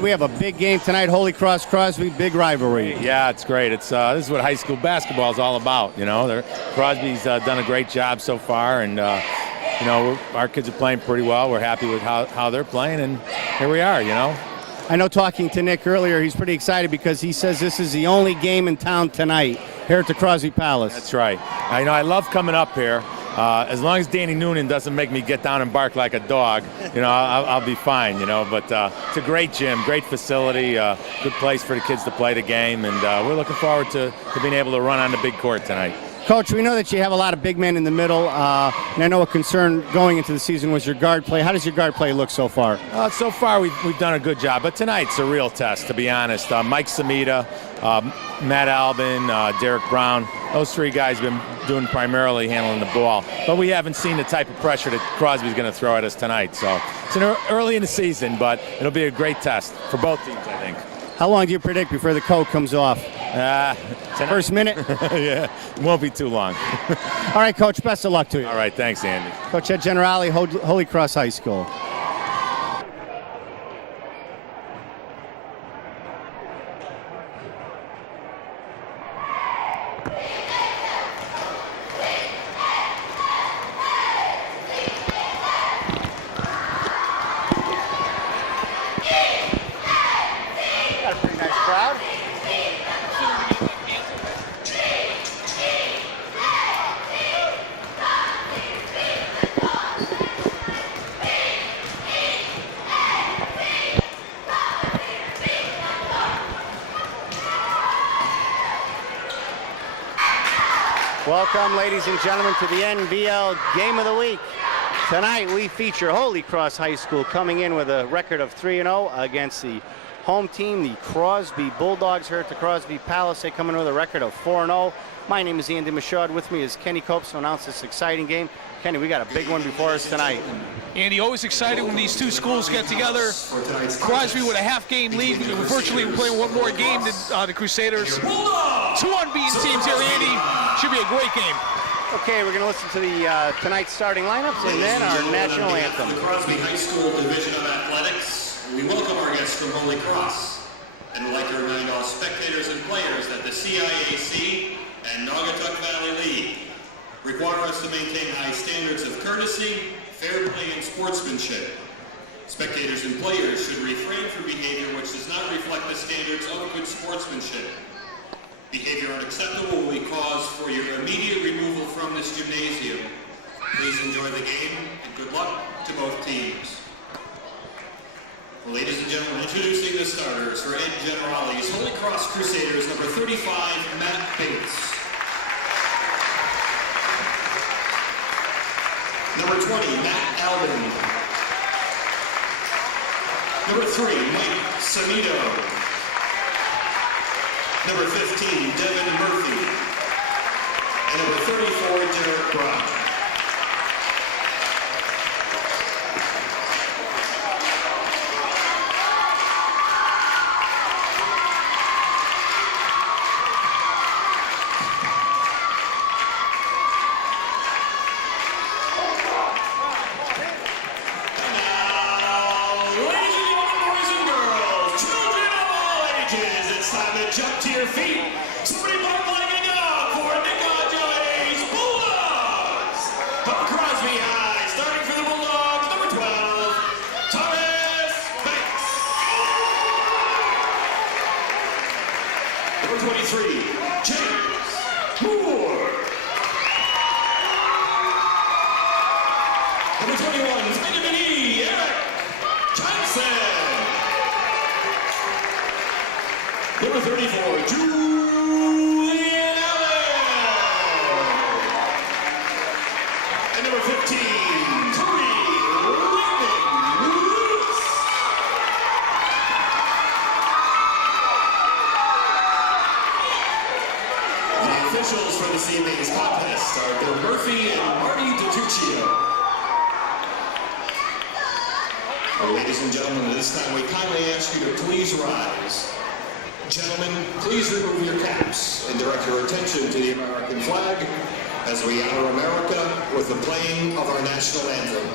We have a big game tonight, Holy Cross Crosby, big rivalry. Yeah, it's great. It's this is what high school basketball is all about. You know, Crosby's done a great job so far, and you know, our kids are playing pretty well. We're happy with how they're playing, and here we are. You know. I know talking to Nick earlier, he's pretty excited because he says this is the only game in town tonight here at the Crosby Palace. That's right. You know, I love coming up here. As long as Danny Noonan doesn't make me get down and bark like a dog, you know, I'll be fine, you know. But it's a great gym, great facility, good place for the kids to play the game, and we're looking forward to being able to run on the big court tonight. Coach, we know that you have a lot of big men in the middle, and I know a concern going into the season was your guard play. How does your guard play look so far? So far, we've done a good job, but tonight's a real test, to be honest. Mike Samita, Matt Albin, Derek Brown, those three guys have been doing primarily handling the ball, but we haven't seen the type of pressure that Crosby's going to throw at us tonight. So it's early in the season, but it'll be a great test for both teams, I think. How long do you predict before the coat comes off? First minute? Yeah, it won't be too long. All right, Coach, best of luck to you. All right, thanks, Andy. Coach Ed Generali, Holy Cross High School. Got a pretty nice crowd. Welcome, ladies and gentlemen, to the N.V.L. Game of the Week. Tonight we feature Holy Cross High School coming in with a record of 3-0 against the home team, the Crosby Bulldogs here at the Crosby Palace. They come in with a record of 4-0. My name is Andy Michaud. With me is Kenny Copes to announce this exciting game. Kenny, we got a big one before us tonight. Andy, always excited when these two schools get together. Crosby with a half-game lead. We're virtually playing one more game than the Crusaders. Two unbeaten teams here, Andy. Should be a great game. Okay, we're going to listen to the tonight's starting lineups and then our national anthem. The Crosby High School Division of Athletics, we welcome our guests from Holy Cross and would like to remind all spectators and players that the CIAC and Naugatuck Valley League require us to maintain high standards of courtesy, fair play, and sportsmanship. Spectators and players should refrain from behavior which does not reflect the standards of good sportsmanship. Behavior unacceptable will be cause for your immediate removal from this gymnasium. Please enjoy the game and good luck to both teams. Ladies and gentlemen, introducing the starters for Ed Generali's Holy Cross Crusaders, number 35, Matt Bates. Number 20, Matt Albin. Number 3, Mike Samito. Number 15, Devin Murphy. And number 34, Derek Brown. Jump to your feet. Somebody mark lining up for Nick Bulldogs. From Crosby High, starting for the Bulldogs, number 12, Thomas Banks. Number 23, James Moore. Number 21, Benjamin E. Eric Johnson. Number 34, Julian Allen. And number 15, Tony Lewis. The officials for this evening's contest are Bill Murphy and Marty DiTuccio. Ladies and gentlemen, at this time we kindly ask you to please rise. Gentlemen, please remove your caps and direct your attention to the American flag as we honor America with the playing of our national anthem.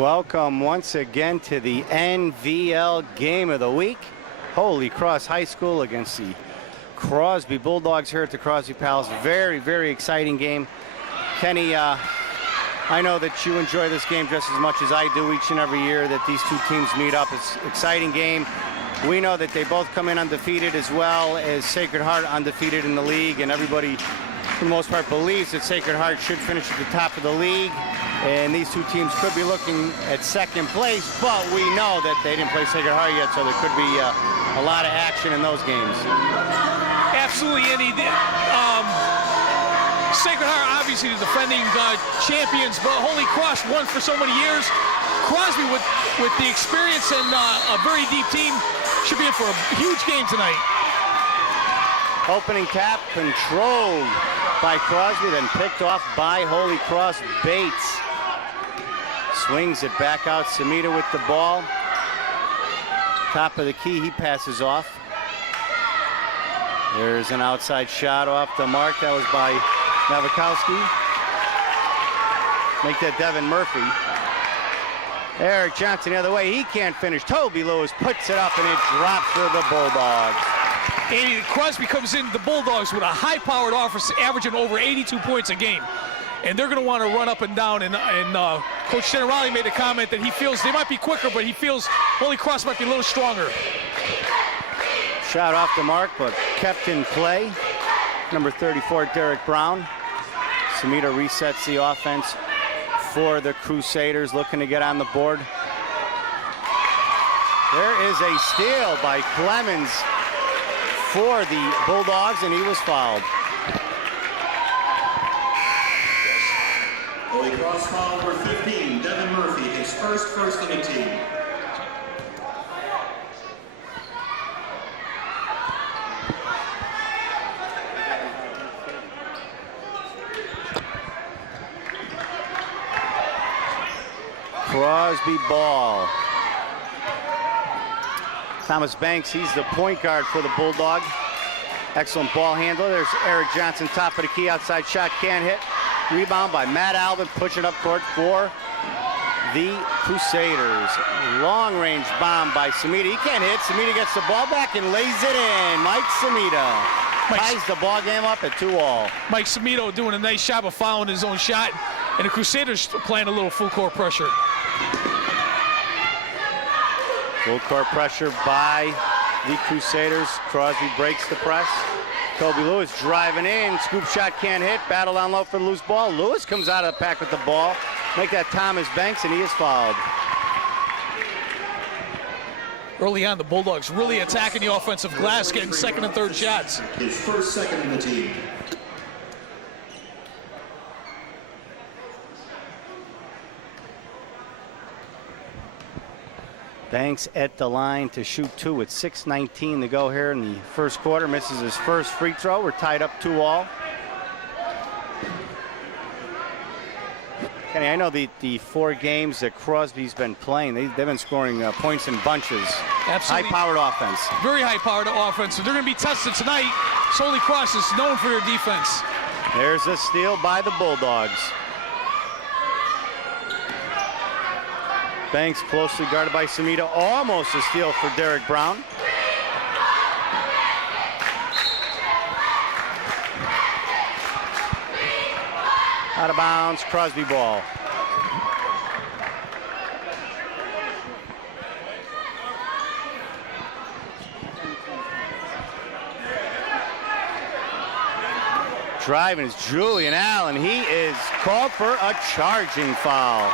Welcome once again to the N.V.L. Game of the Week. Holy Cross High School against the Crosby Bulldogs here at the Crosby Palace. Very, very exciting game. Kenny, I know that you enjoy this game just as much as I do each and every year that these two teams meet up. It's an exciting game. We know that they both come in undefeated, as well as Sacred Heart undefeated in the league, and everybody for the most part believes that Sacred Heart should finish at the top of the league, and these two teams could be looking at second place, but we know that they didn't play Sacred Heart yet, so there could be a lot of action in those games. Absolutely, Andy. Sacred Heart, obviously the defending champions, but Holy Cross won for so many years. Crosby, with the experience and a very deep team, should be in for a huge game tonight. Opening tap controlled by Crosby, then picked off by Holy Cross. Bates swings it back out. Samita with the ball. Top of the key, he passes off. There's an outside shot off the mark. That was by Nowakowski. Make that Devin Murphy. Eric Johnson the other way. He can't finish. Toby Lewis puts it up, and it drops for the Bulldogs. Andy, Crosby comes in the Bulldogs with a high-powered offense, averaging over 82 points a game. And they're going to want to run up and down. And Coach Generali made a comment that he feels they might be quicker, but he feels Holy Cross might be a little stronger. Shot off the mark, but kept in play. Number 34, Derek Brown. Samita resets the offense for the Crusaders, looking to get on the board. There is a steal by Clemens for the Bulldogs, and he was fouled. Holy Cross foul number 15, Devin Murphy, his first on the team. Crosby ball. Thomas Banks, he's the point guard for the Bulldog. Excellent ball handler. There's Eric Johnson, top of the key, outside shot, can't hit. Rebound by Matt Albin, pushing up court for the Crusaders. Long range bomb by Samita. He can't hit. Samita gets the ball back and lays it in. Mike Samita ties the ball game up at 2-all. Mike Samito doing a nice job of fouling his own shot, and the Crusaders playing a little full court pressure. Full court pressure by the Crusaders. Crosby breaks the press. Toby Lewis driving in. Scoop shot can't hit. Battle down low for the loose ball. Lewis comes out of the pack with the ball. Make that Thomas Banks, and he is fouled. Early on, the Bulldogs really attacking the offensive glass, getting second and third shots. His first second in the team. Banks at the line to shoot two with 6:19 to go here in the first quarter. Misses his first free throw. We're tied up 2-all. Kenny, I know the 4 games that Crosby's been playing, they've been scoring points in bunches. Absolutely. High-powered offense. Very high-powered offense. So they're going to be tested tonight. Holy Cross is known for their defense. There's a steal by the Bulldogs. Banks closely guarded by Samita. Almost a steal for Derek Brown. Out of bounds, Crosby ball. Driving is Julian Allen. He is called for a charging foul.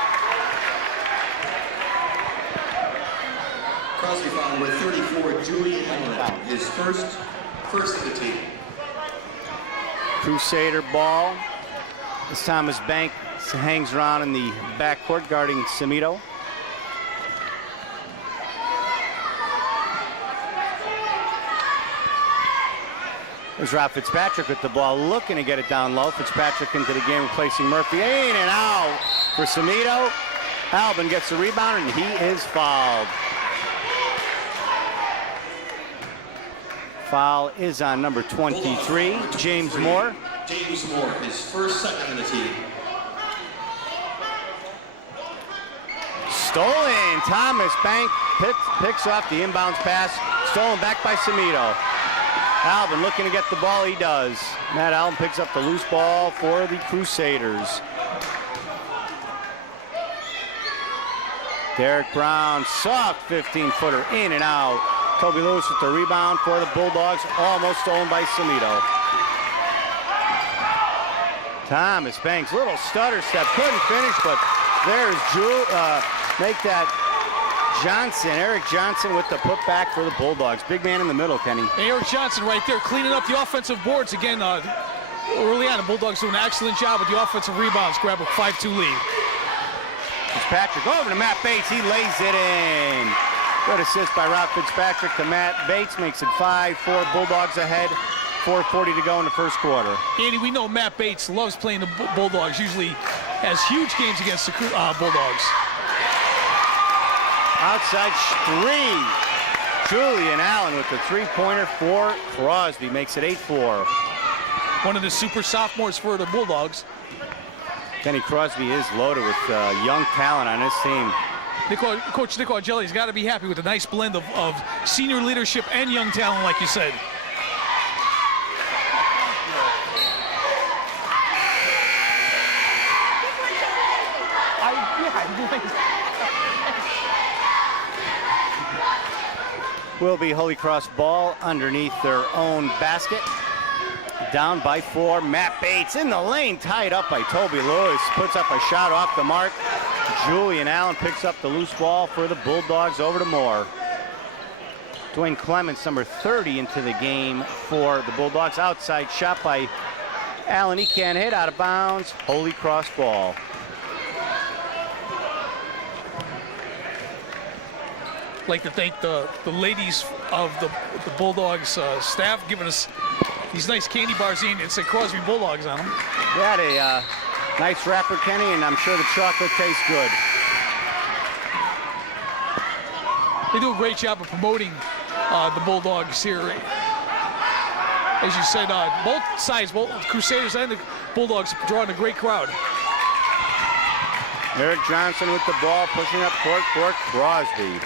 Crosby foul with 34, Julian Allen, his first of the team. Crusader ball. As Thomas Banks hangs around in the backcourt guarding Samito. There's Rob Fitzpatrick with the ball, looking to get it down low. Fitzpatrick into the game, replacing Murphy. In and out for Samito. Albin gets the rebound, and he is fouled. Foul is on number 23, James Moore. James Moore, his second on the team. stolen. Thomas Bank picks off the inbounds pass. Stolen back by Samito. Alvin looking to get the ball. He does. Matt Alvin picks up the loose ball for the Crusaders. Derek Brown, soft 15-footer in and out. Toby Lewis with the rebound for the Bulldogs, almost stolen by Samito. Thomas Banks, little stutter step, couldn't finish, but there's make that Johnson, Eric Johnson with the putback for the Bulldogs. Big man in the middle, Kenny. And Eric Johnson right there cleaning up the offensive boards again. Early on, the Bulldogs doing an excellent job with the offensive rebounds, grab a 5-2 lead. Fitzpatrick over to Matt Bates. He lays it in. Good assist by Rob Fitzpatrick to Matt Bates. Makes it 5-4. Bulldogs ahead. 4:40 to go in the first quarter. Andy, we know Matt Bates loves playing the Bulldogs. Usually has huge games against the Bulldogs. Outside three. Julian Allen with the three-pointer for Crosby. Makes it 8-4. One of the super sophomores for the Bulldogs. Kenny Crosby is loaded with young talent on his team. Coach Nick Argelli's got to be happy with a nice blend of senior leadership and young talent, like you said. Will be Holy Cross ball underneath their own basket. Down by 4. Matt Bates in the lane, tied up by Toby Lewis. Puts up a shot off the mark. Julian Allen picks up the loose ball for the Bulldogs over to Moore. Dwayne Clements, number 30, into the game for the Bulldogs. Outside shot by Allen. He can't hit, out of bounds. Holy Cross ball. I'd like to thank the ladies of the Bulldogs staff giving us these nice candy bars in. It said Crosby Bulldogs on them. We had a nice wrapper, Kenny, and I'm sure the chocolate tastes good. They do a great job of promoting the Bulldogs here. As you said, both sides, both Crusaders and the Bulldogs, drawing a great crowd. Eric Johnson with the ball, pushing up court for Crosby.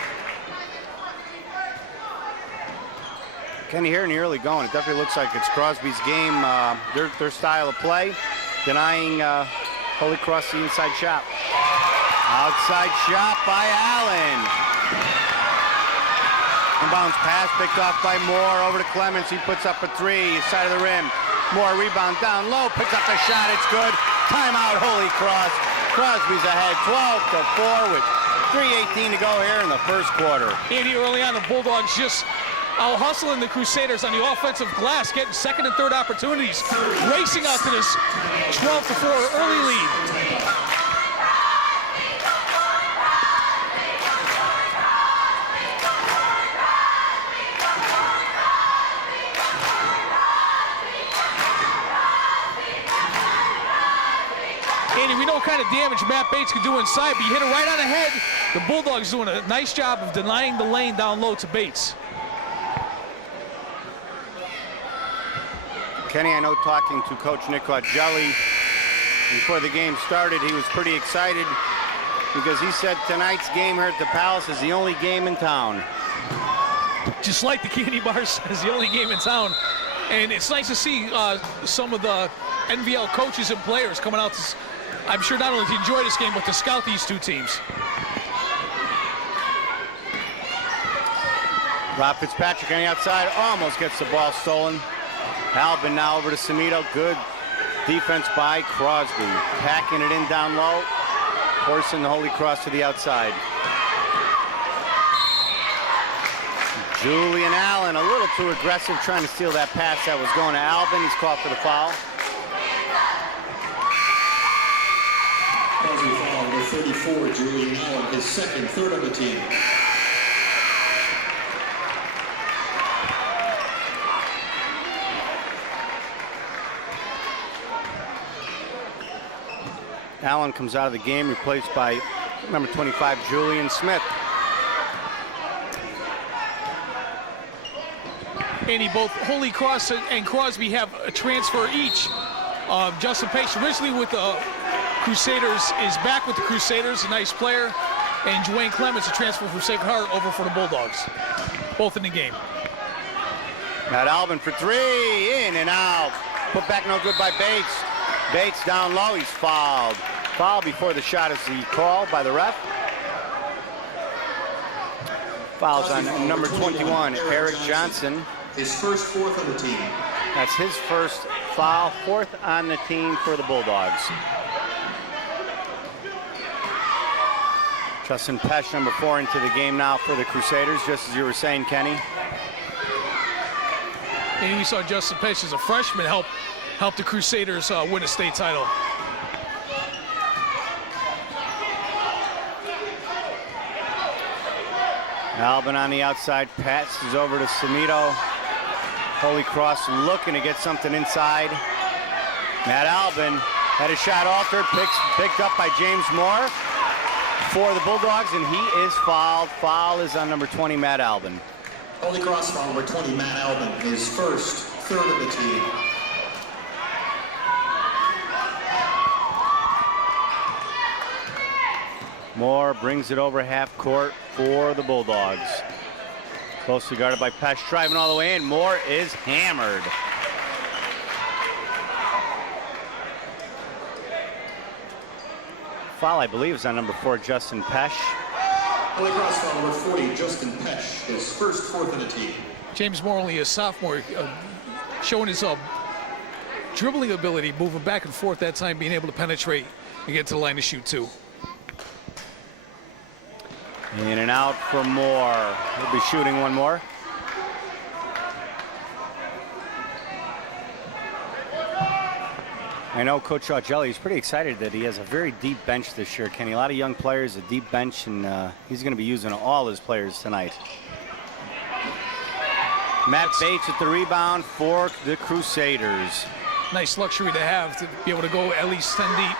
Kenny, here in the early going, it definitely looks like it's Crosby's game, their style of play, denying Holy Cross the inside shot. Outside shot by Allen. Inbounds pass picked off by Moore over to Clements. He puts up a 3, side of the rim. Moore rebound down low, picks up the shot. It's good. Timeout, Holy Cross. Crosby's ahead 12-4 with 3:18 to go here in the first quarter. Andy, early on, the Bulldogs just out-hustling the Crusaders on the offensive glass, getting second and third opportunities, racing out to this 12-4 early lead. Andy, we know what kind of damage Matt Bates can do inside, but you hit it right on the head. The Bulldogs doing a nice job of denying the lane down low to Bates. Kenny, I know talking to Coach Nick Argelli before the game started, he was pretty excited because he said tonight's game here at the Palace is the only game in town. Just like the candy bars is the only game in town. And it's nice to see some of the N.V.L. coaches and players coming out to, I'm sure, not only to enjoy this game, but to scout these two teams. Rob Fitzpatrick on the outside almost gets the ball stolen. Albin now over to Samito. Good defense by Crosby. Packing it in down low. Forcing the Holy Cross to the outside. Julian Allen a little too aggressive trying to steal that pass that was going to Albin. He's called for the foul. Crosby foul number 34, Julian Allen, his second, third on the team. Allen comes out of the game, replaced by number 25, Julian Smith. Andy, both Holy Cross and Crosby have a transfer each. Justin Pace, originally with the Crusaders, is back with the Crusaders, a nice player. and Dwayne Clements, a transfer from Sacred Heart, over for the Bulldogs. Both in the game. Matt Albin for three, in and out. Put back no good by Bates. Bates down low, he's fouled. Foul before the shot is the call by the ref. Fouls on number 21, Eric Johnson. His first fourth on the team. That's his first foul, fourth on the team for the Bulldogs. Justin Pesh, number 4, into the game now for the Crusaders, just as you were saying, Kenny. And we saw Justin Pesh as a freshman help the Crusaders win a state title. Albin on the outside, passes over to Samito. Holy Cross looking to get something inside. Matt Albin had a shot altered, picked up by James Moore for the Bulldogs, and he is fouled. Foul is on number 20, Matt Albin. Holy Cross foul number 20, Matt Albin, his first, third of the team. Moore brings it over half court for the Bulldogs. Closely guarded by Pesh, driving all the way in. Moore is hammered. Foul, I believe, is on number 4, Justin Pesh. Holy Cross foul number 40, Justin Pesh, his first, fourth of the team. James Moore, only a sophomore, showing his dribbling ability, moving back and forth that time, being able to penetrate and get to the line to shoot too. In and out for Moore. He'll be shooting one more. I know Coach Jelly is pretty excited that he has a very deep bench this year, Kenny. A lot of young players, a deep bench, and he's going to be using all his players tonight. Matt Bates with the rebound for the Crusaders. Nice luxury to have, to be able to go at least 10 deep.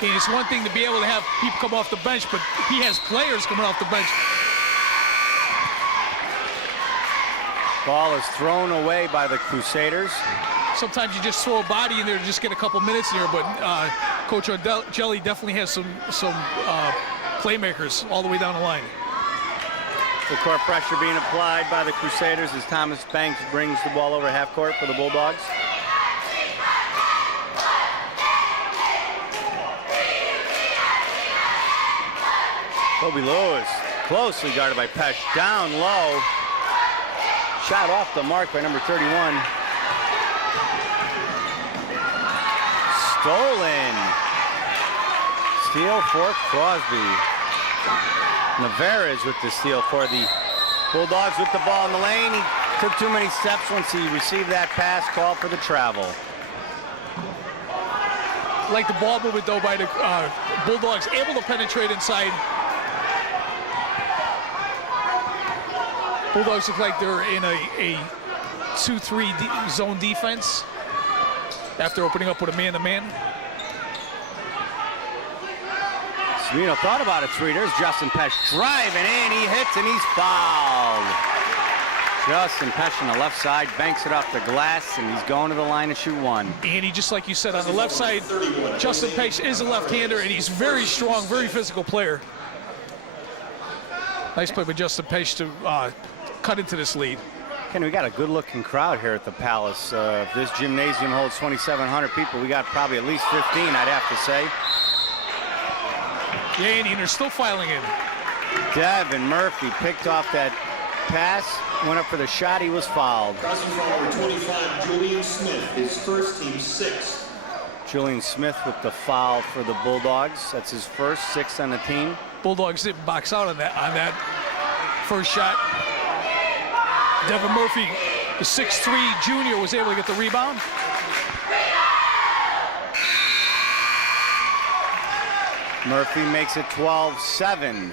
And it's one thing to be able to have people come off the bench, but he has players coming off the bench. Ball is thrown away by the Crusaders. Sometimes you just throw a body in there to just get a couple minutes in there, but Coach Jelly definitely has some playmakers all the way down the line. The court pressure being applied by the Crusaders as Thomas Banks brings the ball over half court for the Bulldogs. Kobe Lewis, closely guarded by Pesh, down low. Shot off the mark by number 31. Stolen. Steal for Crosby. Navarez with the steal for the Bulldogs with the ball in the lane. He took too many steps once he received that pass, call for the travel. Like the ball movement though by the Bulldogs, able to penetrate inside. Bulldogs look like they're in a 2-3 zone defense after opening up with a man-to-man. Smino thought about it, three. There's Justin Pesh driving in. He hits and he's fouled. Justin Pesh on the left side banks it off the glass, and he's going to the line to shoot one. Andy, just like you said, on the left side, Justin Pesh is a left-hander, and he's very strong, very physical player. Nice play by Justin Pesh to cut into this lead. Ken, we got a good-looking crowd here at the Palace. If this gymnasium holds 2,700 people, we got probably at least 15, I'd have to say. Yeah, Andy, and they're still filing in. Devin Murphy picked off that pass, went up for the shot, he was fouled. Crossing foul number 25, Julian Smith, his first, team 6. Julian Smith with the foul for the Bulldogs. That's his first, 6th on the team. Bulldogs didn't box out on that first shot. Devin Murphy, the 6'3" junior, was able to get the rebound. Murphy makes it 12-7.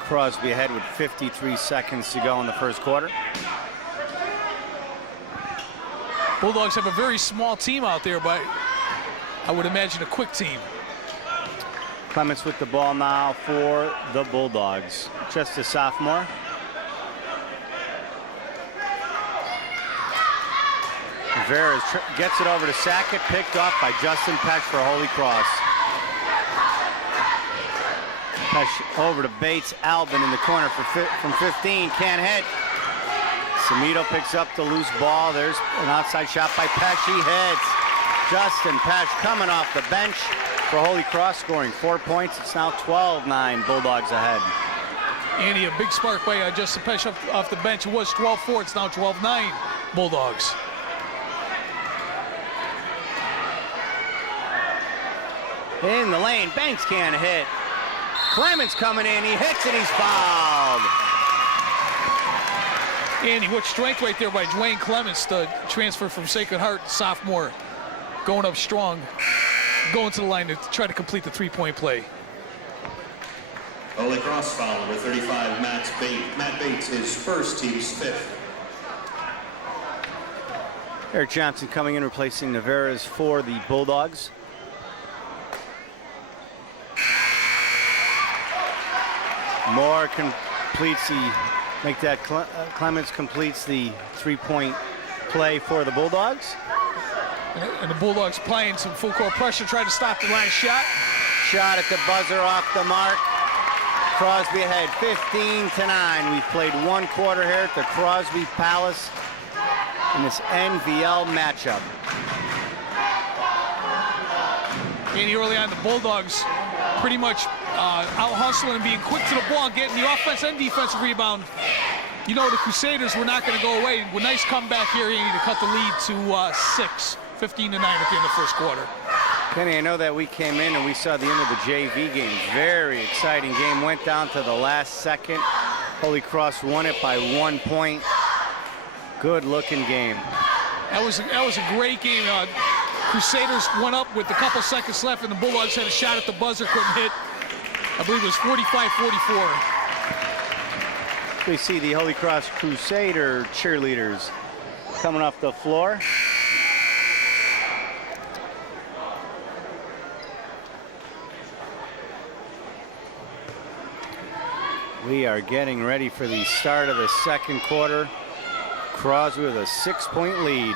Crosby ahead with 53 seconds to go in the first quarter. Bulldogs have a very small team out there, but I would imagine a quick team. Clements with the ball now for the Bulldogs. Just a sophomore. Navarez gets it over to Sackett, picked off by Justin Pesh for Holy Cross. Over to Bates. Albin in the corner from 15. Can't hit. Samito picks up the loose ball. There's an outside shot by Pesh. He hits. Justin Pesh coming off the bench for Holy Cross, scoring 4 points. It's now 12-9 Bulldogs ahead. Andy, a big spark by Justin Pesh off the bench. It was 12-4. It's now 12-9 Bulldogs. In the lane, Banks can't hit. Clemens coming in, he hits and he's fouled. Andy, what strength right there by Dwayne Clemens, the transfer from Sacred Heart, sophomore, going up strong, going to the line to try to complete the three-point play. Holy Cross foul, number 35, Matt Bates, his first, team's fifth. Eric Johnson coming in, replacing Navarez for the Bulldogs. Moore completes Clemens completes the three-point play for the Bulldogs. And the Bulldogs playing some full court pressure, trying to stop the last shot. Shot at the buzzer, off the mark. Crosby ahead 15-9. We've played one quarter here at the Crosby Palace in this N.V.L. matchup. And early on, the Bulldogs pretty much out hustling and being quick to the ball, getting the offense and defensive rebound. You know, the Crusaders were not going to go away. With a nice comeback here, Andy, to cut the lead to 6, 15-9 at the end of the first quarter. Kenny, I know that we came in and we saw the end of the JV game. Very exciting game. Went down to the last second. Holy Cross won it by 1 point. Good-looking game. That was a great game. Crusaders went up with a couple seconds left, and the Bulldogs had a shot at the buzzer, couldn't hit. I believe it was 45-44. We see the Holy Cross Crusader cheerleaders coming off the floor. We are getting ready for the start of the second quarter. Crosby with a 6-point lead.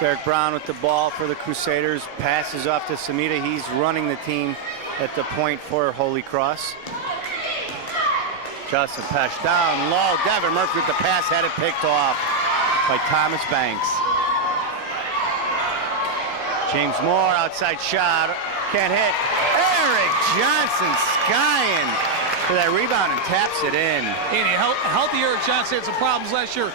Derek Brown with the ball for the Crusaders. Passes off to Samita. He's running the team at the point for Holy Cross. Justin Pesh down low. Devin Murphy with the pass, had it picked off by Thomas Banks. James Moore, outside shot. Can't hit. Eric Johnson skying for that rebound and taps it in. And healthy Eric Johnson had some problems last year.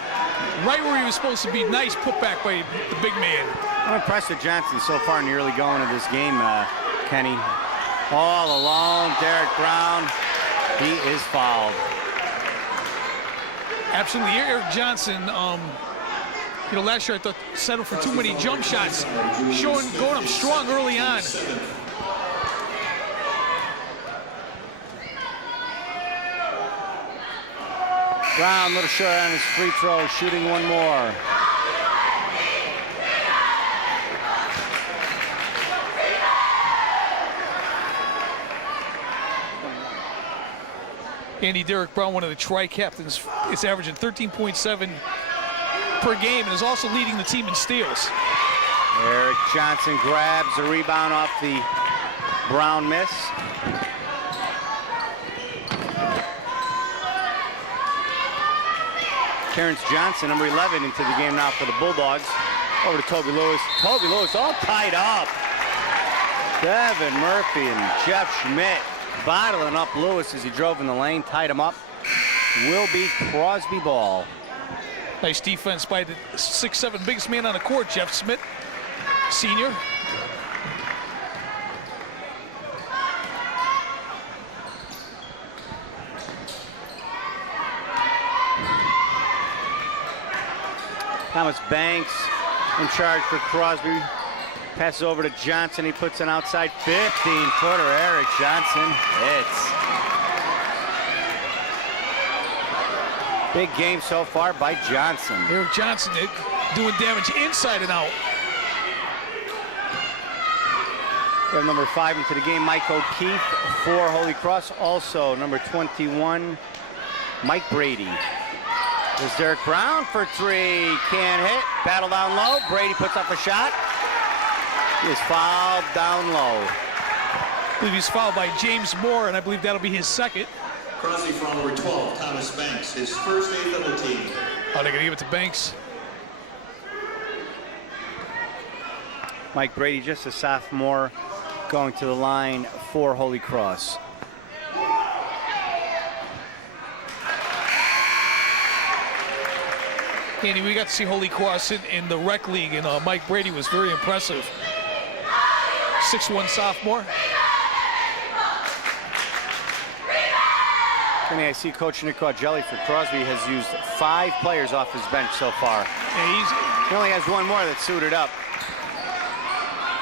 Right where he was supposed to be. Nice putback by the big man. I'm impressed with Johnson so far in the early going of this game, Kenny. All alone, Derek Brown. He is fouled. Absolutely, Eric Johnson. You know, last year I thought settled for too many jump shots, going up strong early on. Brown, little short on his free throw, shooting one more. Andy, Derek Brown, one of the tri-captains, is averaging 13.7 per game and is also leading the team in steals. Eric Johnson grabs the rebound off the Brown miss. Terrence Johnson, number 11, into the game now for the Bulldogs. Over to Toby Lewis. Toby Lewis all tied up. Devin Murphy and Jeff Schmidt bottling up Lewis as he drove in the lane, tied him up. Will be Crosby ball. Nice defense by the 6'7" biggest man on the court, Jeff Schmidt, senior. Thomas Banks in charge for Crosby. Passes over to Johnson. He puts an outside 15-footer. Eric Johnson hits. Big game so far by Johnson. Eric Johnson doing damage inside and out. We have number 5 into the game, Mike O'Keefe for Holy Cross. Also number 21, Mike Brady. There's Derek Brown for three. Can't hit. Battle down low. Brady puts up a shot. He is fouled down low. I believe he's fouled by James Moore, and I believe that'll be his second. Crosby foul number 12, Thomas Banks, his first 8th of the team. Oh, they're going to give it to Banks. Mike Brady, just a sophomore, going to the line for Holy Cross. Andy, we got to see Holy Cross in the rec league, and Mike Brady was very impressive. 6'1" sophomore. Kenny, I see Coach Nick Augelli for Crosby has used 5 players off his bench so far. Yeah, he only has one more that's suited up.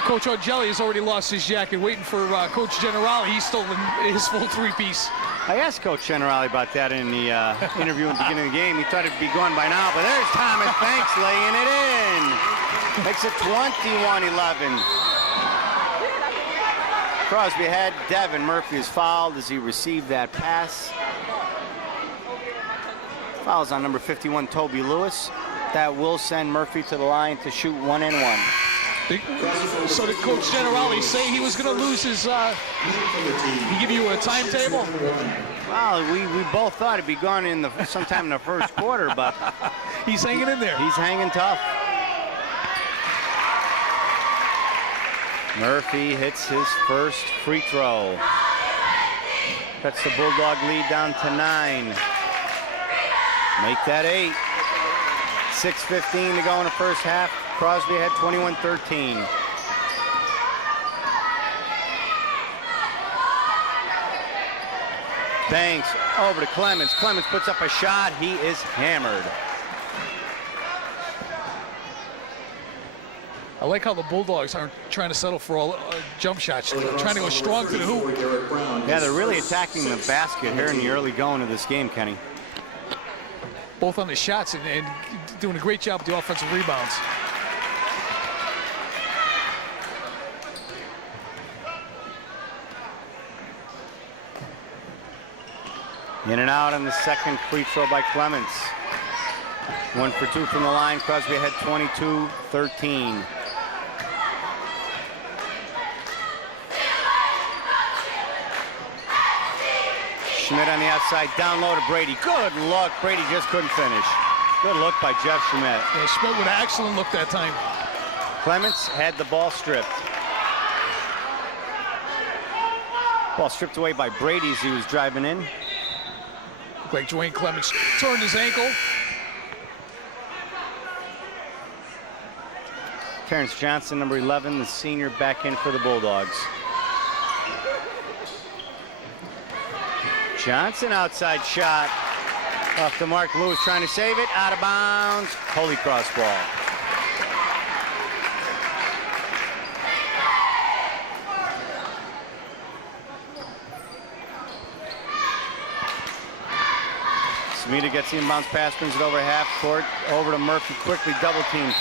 Coach Augelli has already lost his jacket, waiting for Coach Generali. He's still in his full 3-piece. I asked Coach Generali about that in the interview at the beginning of the game. He thought it'd be gone by now, but there's Thomas Banks laying it in. Makes it 21-11. Crosby ahead. Devin Murphy is fouled as he received that pass. Fouls on number 51, Toby Lewis. That will send Murphy to the line to shoot 1 and 1. So did Coach Generali say he was going to lose his, he give you a timetable? Well, we both thought it'd be gone in sometime in the first quarter, but he's hanging in there. He's hanging tough. Murphy hits his first free throw. Cuts the Bulldog lead down to 9. Make that 8. 6:15 to go in the first half. Crosby had 21-13. Banks over to Clemens. Clemens puts up a shot. He is hammered. I like how the Bulldogs aren't trying to settle for all jump shots. They're trying to go strong to the hoop. Yeah, they're really attacking the basket here in the early going of this game, Kenny. Both on the shots and doing a great job with the offensive rebounds. In and out on the second free throw by Clemens. 1 for 2 from the line. Crosby had 22-13. Schmidt on the outside, down low to Brady. Good look. Brady just couldn't finish. Good look by Jeff Schmidt. Yeah, Schmidt with an excellent look that time. Clemens had the ball stripped. Ball stripped away by Brady as he was driving in. Looked like Dwayne Clemens turned his ankle. Terrence Johnson, number 11, the senior, back in for the Bulldogs. Johnson outside shot. Off the mark. Lewis trying to save it. Out of bounds. Holy Cross ball. Samita gets the inbounds pass, brings it over half court. Over to Murphy quickly. Double team.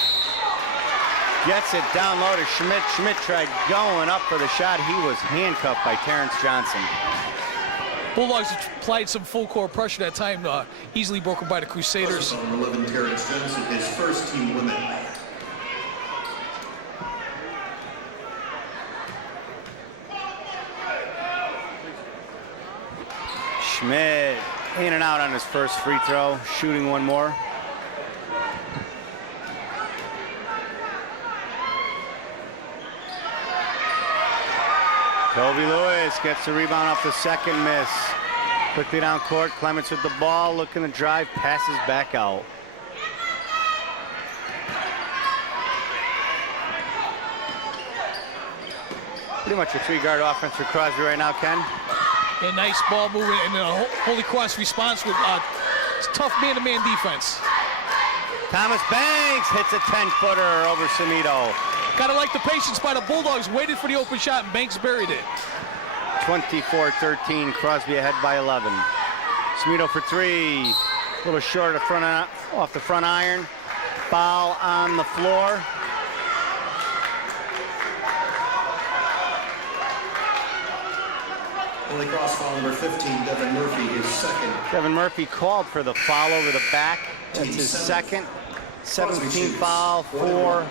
Gets it down low to Schmidt. Schmidt tried going up for the shot. He was handcuffed by Terrence Johnson. Bulldogs applied some full court pressure that time, easily broken by the Crusaders. Number 11, Terrence Johnson, his first team limit. Schmidt in and out on his first free throw, shooting one more. Toby Lewis gets the rebound off the second miss. Quickly down court, Clements with the ball, looking to drive, passes back out. Pretty much a 3-guard offense for Crosby right now, Ken. A nice ball movement, and Holy Cross response with tough man-to-man defense. Thomas Banks hits a 10-footer over Samito. Gotta like the patience by the Bulldogs. Waited for the open shot, and Banks buried it. 24-13, Crosby ahead by 11. Samito for 3. A little short of off the front iron. Foul on the floor. Holy Cross foul number 15, Devin Murphy, his second. Devin Murphy called for the foul over the back That's his second, 17th foul for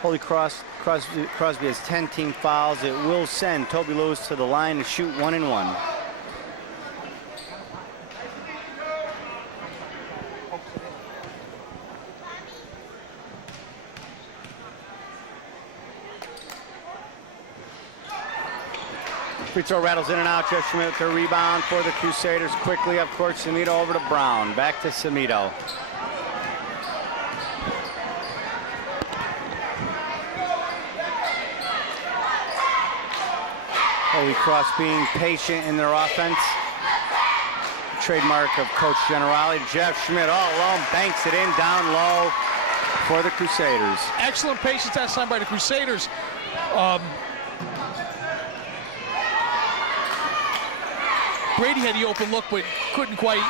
Holy Cross. Crosby has 10 team fouls. It will send Toby Lewis to the line to shoot 1 and 1. Free throw rattles in and out. Jeff Schmidt with the rebound for the Crusaders. Quickly up court, Samito over to Brown. Back to Samito. Holy Cross being patient in their offense. Trademark of Coach Generali. Jeff Schmidt all alone, banks it in down low for the Crusaders. Excellent patience that time by the Crusaders. Brady had the open look, but couldn't quite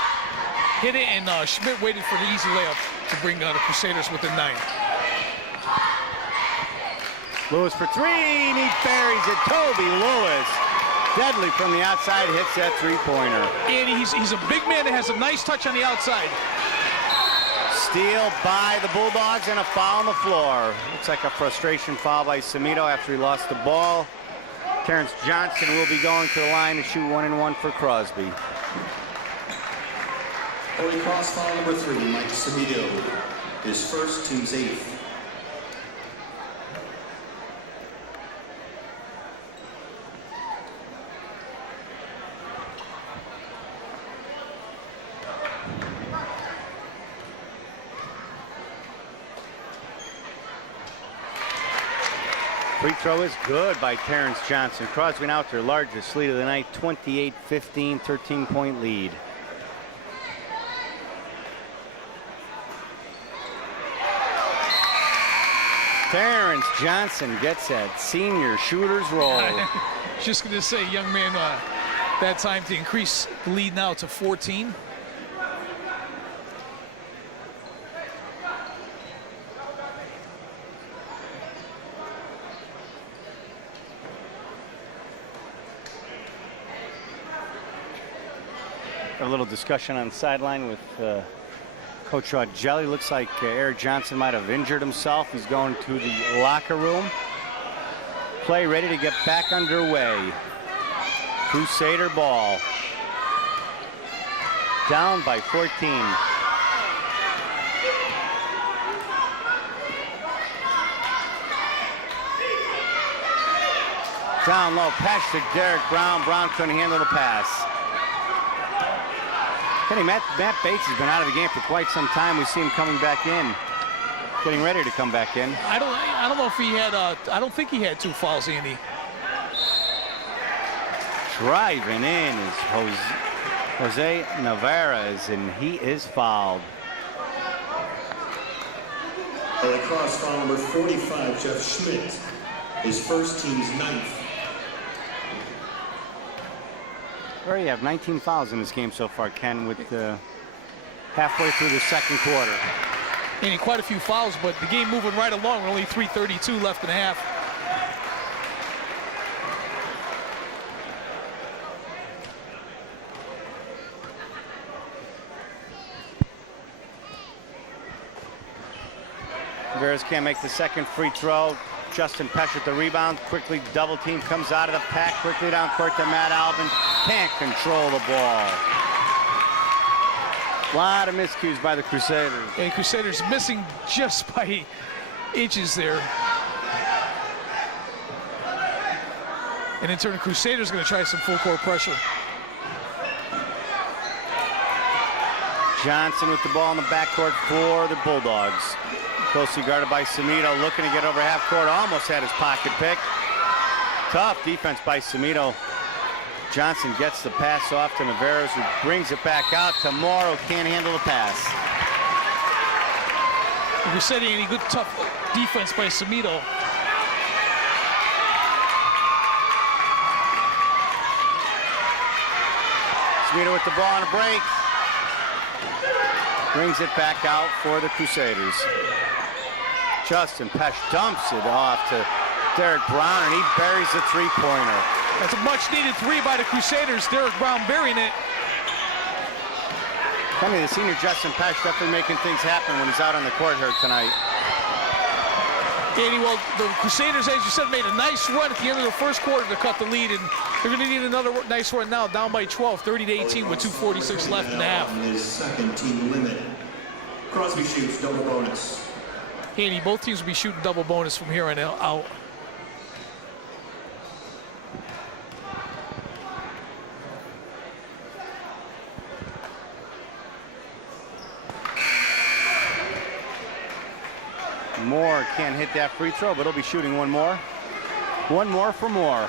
hit it, and Schmidt waited for the easy layup to bring the Crusaders within 9. Lewis for 3, and he buries it. Toby Lewis, deadly from the outside, hits that three-pointer. And he's a big man that has a nice touch on the outside. Steal by the Bulldogs and a foul on the floor. Looks like a frustration foul by Samito after he lost the ball. Terrence Johnson will be going to the line to shoot 1 and 1 for Crosby. Holy Cross foul number 3, Mike Samito. His first, team's 8th. Free throw is good by Terrence Johnson. Crosby now with their largest lead of the night, 28-15, 13-point lead. Terrence Johnson gets that senior shooter's roll. Just going to say, young man, that time to increase the lead now to 14. A little discussion on the sideline with Coach Jelly. Looks like Eric Johnson might have injured himself. He's going to the locker room. Play ready to get back underway. Crusader ball. Down by 14. Down low, pass to Derek Brown. Brown couldn't handle the pass. Matt Bates has been out of the game for quite some time. We see him coming back in, getting ready to come back in. I don't know if he had. I don't think he had 2 fouls, Andy. Driving in is Jose Navarez, and he is fouled. Holy Cross foul number 45, Jeff Schmidt. His first, team's 9th. Already have 19 fouls in this game so far, Ken, with halfway through the second quarter. And quite a few fouls, but the game moving right along. Only 3:32 left in the half. Navarez can't make the second free throw. Justin Pesh with the rebound. Quickly double team, comes out of the pack. Quickly down court to Matt Albin. Can't control the ball. A lot of miscues by the Crusaders. And Crusaders missing just by inches there. And in turn, the Crusaders going to try some full court pressure. Johnson with the ball in the backcourt for the Bulldogs. Closely guarded by Samito, looking to get over half court. Almost had his pocket pick. Tough defense by Samito. Johnson gets the pass off to Navarez, who brings it back out to Morrow. Can't handle the pass. We said any good tough defense by Samito. Samito with the ball on a break. Brings it back out for the Crusaders. Justin Pesh dumps it off to Derek Brown, and he buries the three-pointer. That's a much-needed 3 by the Crusaders. Derek Brown burying it. Kenny, the senior Justin Pesh definitely making things happen when he's out on the court here tonight. Andy, well, the Crusaders, as you said, made a nice run at the end of the first quarter to cut the lead, and they're going to need another nice run now, down by 12, 30-18 with 2:46 left in the half. His second team limit. Crosby shoots double bonus. Andy, both teams will be shooting double bonus from here on out. Moore can't hit that free throw, but he'll be shooting one more. One more for Moore.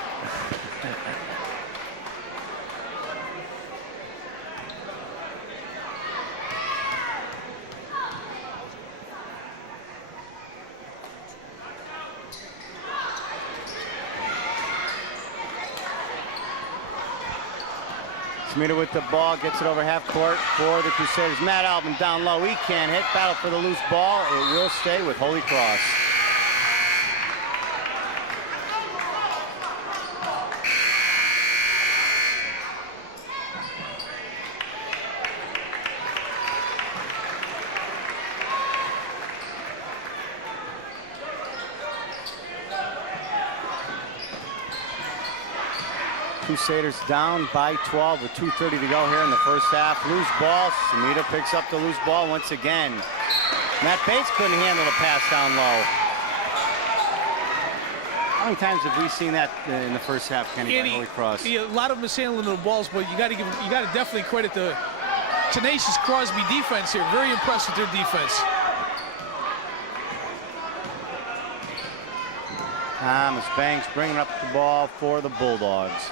Smita with the ball, gets it over half court for the Crusaders. Matt Albin down low, he can't hit. Battle for the loose ball. It will stay with Holy Cross. Crusaders down by 12 with 2:30 to go here in the first half. Loose ball. Smita picks up the loose ball once again. Matt Bates couldn't handle the pass down low. How many times have we seen that in the first half, Kenny, by Holy Cross? Yeah, a lot of them mishandling the balls, but you got to definitely credit the tenacious Crosby defense here. Very impressed with their defense. Thomas Banks bringing up the ball for the Bulldogs.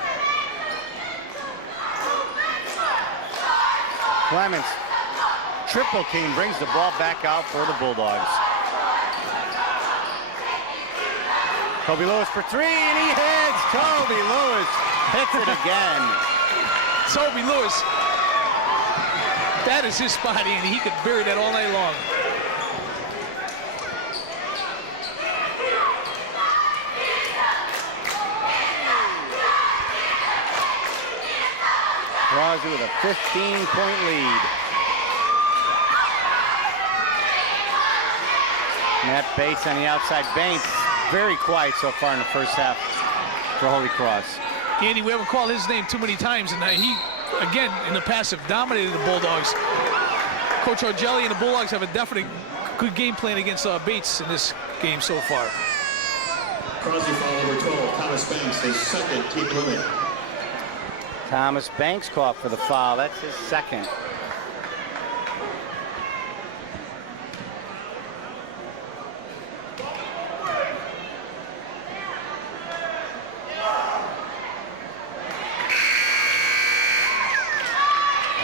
Clements, triple team, brings the ball back out for the Bulldogs. Kobe Lewis for three, and he hits. Kobe Lewis hits it again. Kobe Lewis, that is his spot, Andy. He could bury that all night long. Crosby with a 15-point lead. Matt Bates on the outside. Bates very quiet so far in the first half for Holy Cross. Andy, we haven't called his name too many times, and he, again, in the past have dominated the Bulldogs. Coach Argelli and the Bulldogs have a definite good game plan against Bates in this game so far. Crosby foul number 12, Thomas Banks, his second team limit. Thomas Banks caught for the foul. That's his second.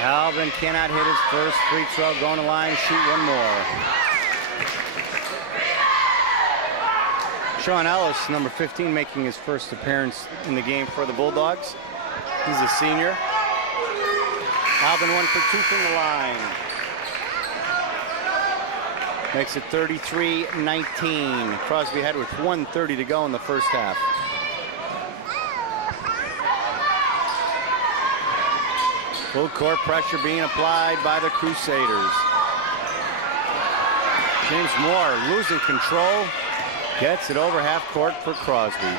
Alvin cannot hit his first free throw. Going to line, shoot one more. Sean Ellis, number 15, making his first appearance in the game for the Bulldogs. He's a senior. Alvin 1 for 2 from the line. Makes it 33-19. Crosby ahead with 1:30 to go in the first half. Full court pressure being applied by the Crusaders. James Moore losing control. Gets it over half court for Crosby.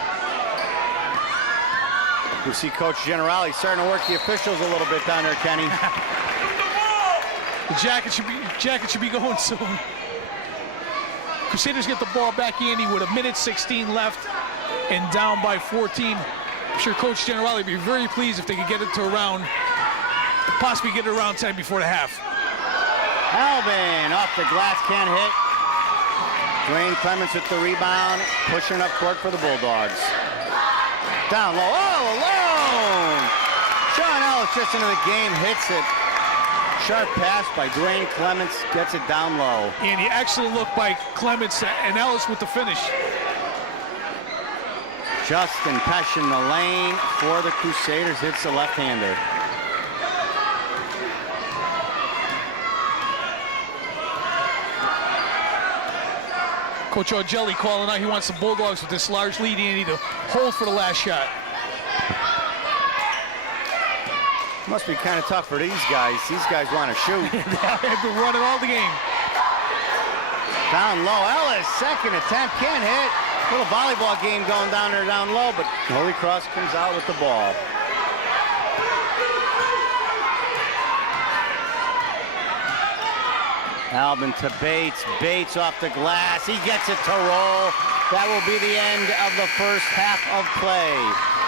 You see Coach Generali starting to work the officials a little bit down there, Kenny. The jacket should be going soon. Crusaders get the ball back, Andy, with 1:16 left and down by 14. I'm sure Coach Generali would be very pleased if they could get it to around, possibly get it around 10 before the half. Alvin off the glass, can't hit. Dwayne Clements with the rebound, pushing up court for the Bulldogs. Down low, all alone. Sean Ellis just into the game, hits it. Sharp pass by Dwayne Clements, gets it down low. And the excellent look by Clements and Ellis with the finish. Justin Pesh in the lane for the Crusaders, hits the left-hander. Coach Argelli calling out he wants the Bulldogs with this large lead, Andy, to hold for the last shot. Must be kind of tough for these guys. These guys want to shoot. They've been running all the game. Down low, Ellis, second attempt, can't hit. Little volleyball game going down there down low, but Holy Cross comes out with the ball. Albin to Bates. Bates off the glass. He gets it to roll. That will be the end of the first half of play.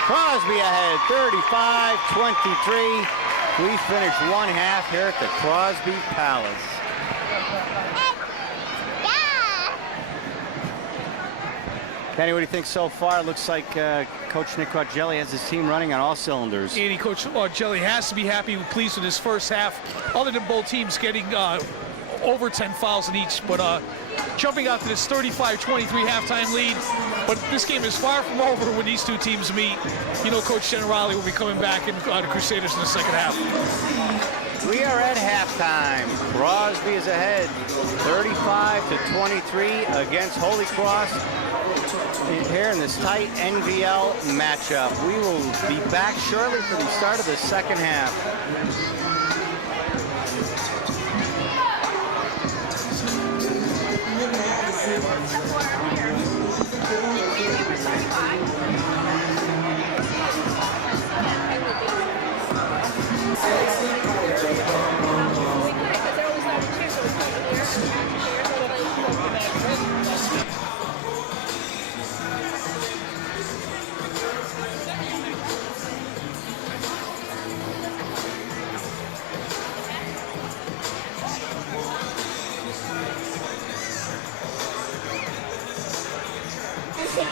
Crosby ahead, 35-23. We finished one half here at the Crosby Palace. Kenny, what do you think so far? Looks like Coach Nick Augelli has his team running on all cylinders. Andy, Coach Augelli has to be happy, pleased with his first half, other than both teams getting over 10 fouls in each, but jumping out to this 35-23 halftime lead. But this game is far from over when these two teams meet. You know, Coach Generali will be coming back in the Crusaders in the second half. We are at halftime. Crosby is ahead, 35-23 against Holy Cross here in this tight N.V.L. matchup. We will be back shortly for the start of the second half.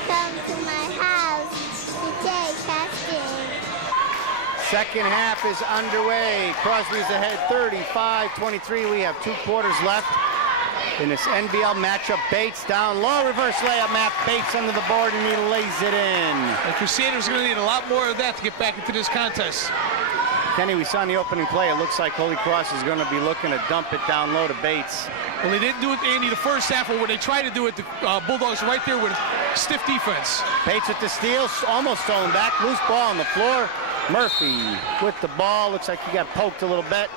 Come to my house today, casting. Second half is underway. Crosby's ahead 35-23. We have 2 quarters left in this N.V.L. matchup. Bates down low, reverse layup. Matt Bates under the board, and he lays it in. The Crusaders are going to need a lot more of that to get back into this contest. Kenny, we saw in the opening play, it looks like Holy Cross is going to be looking to dump it down low to Bates. Well, they didn't do it, Andy, the first half, or when they tried to do it, the Bulldogs are right there with stiff defense. Bates with the steal, almost stolen back. Loose ball on the floor. Murphy with the ball. Looks like he got poked a little bit.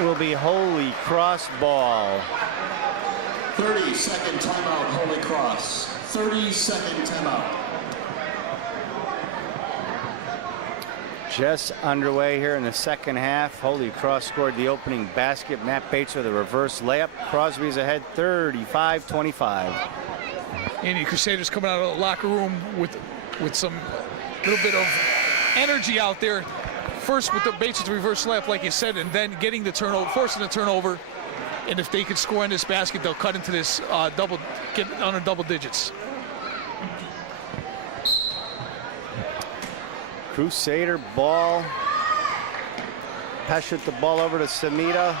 Will be Holy Cross ball. 30-second timeout, Holy Cross. 30-second timeout. Just underway here in the second half. Holy Cross scored the opening basket. Matt Bates with a reverse layup. Crosby's ahead 35-25. Andy, Crusaders coming out of the locker room with some little bit of energy out there. First with the Bates with the reverse layup, like you said, and then getting the turnover, forcing the turnover. And if they could score in this basket, they'll cut into this get under double digits. Crusader ball. Pesh with the ball over to Samita.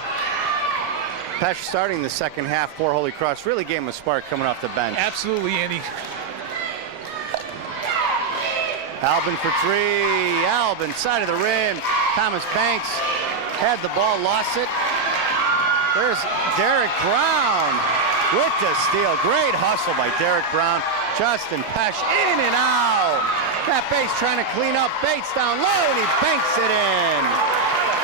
Pesh starting the second half for Holy Cross. Really gave him a spark coming off the bench. Absolutely, Andy. Albin for 3. Albin, side of the rim. Thomas Banks had the ball, lost it. There's Derek Brown with the steal. Great hustle by Derek Brown. Justin Pesh in and out. That Bates trying to clean up. Bates down low, and he banks it in.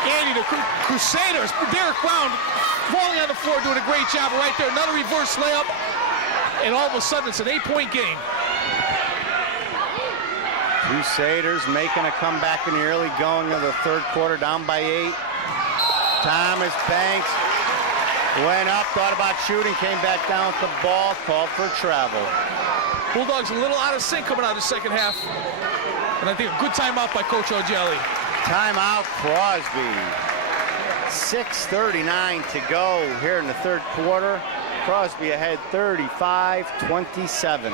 Andy, the Crusaders, Derek Brown falling on the floor, doing a great job right there. Another reverse layup, and all of a sudden it's an 8-point game. Crusaders making a comeback in the early going of the third quarter, down by 8. Thomas Banks went up, thought about shooting, came back down with the ball, called for travel. Bulldogs a little out of sync coming out of the second half. And I think a good timeout by Coach Augelli. Timeout, Crosby. 6:39 to go here in the third quarter. Crosby ahead 35-27.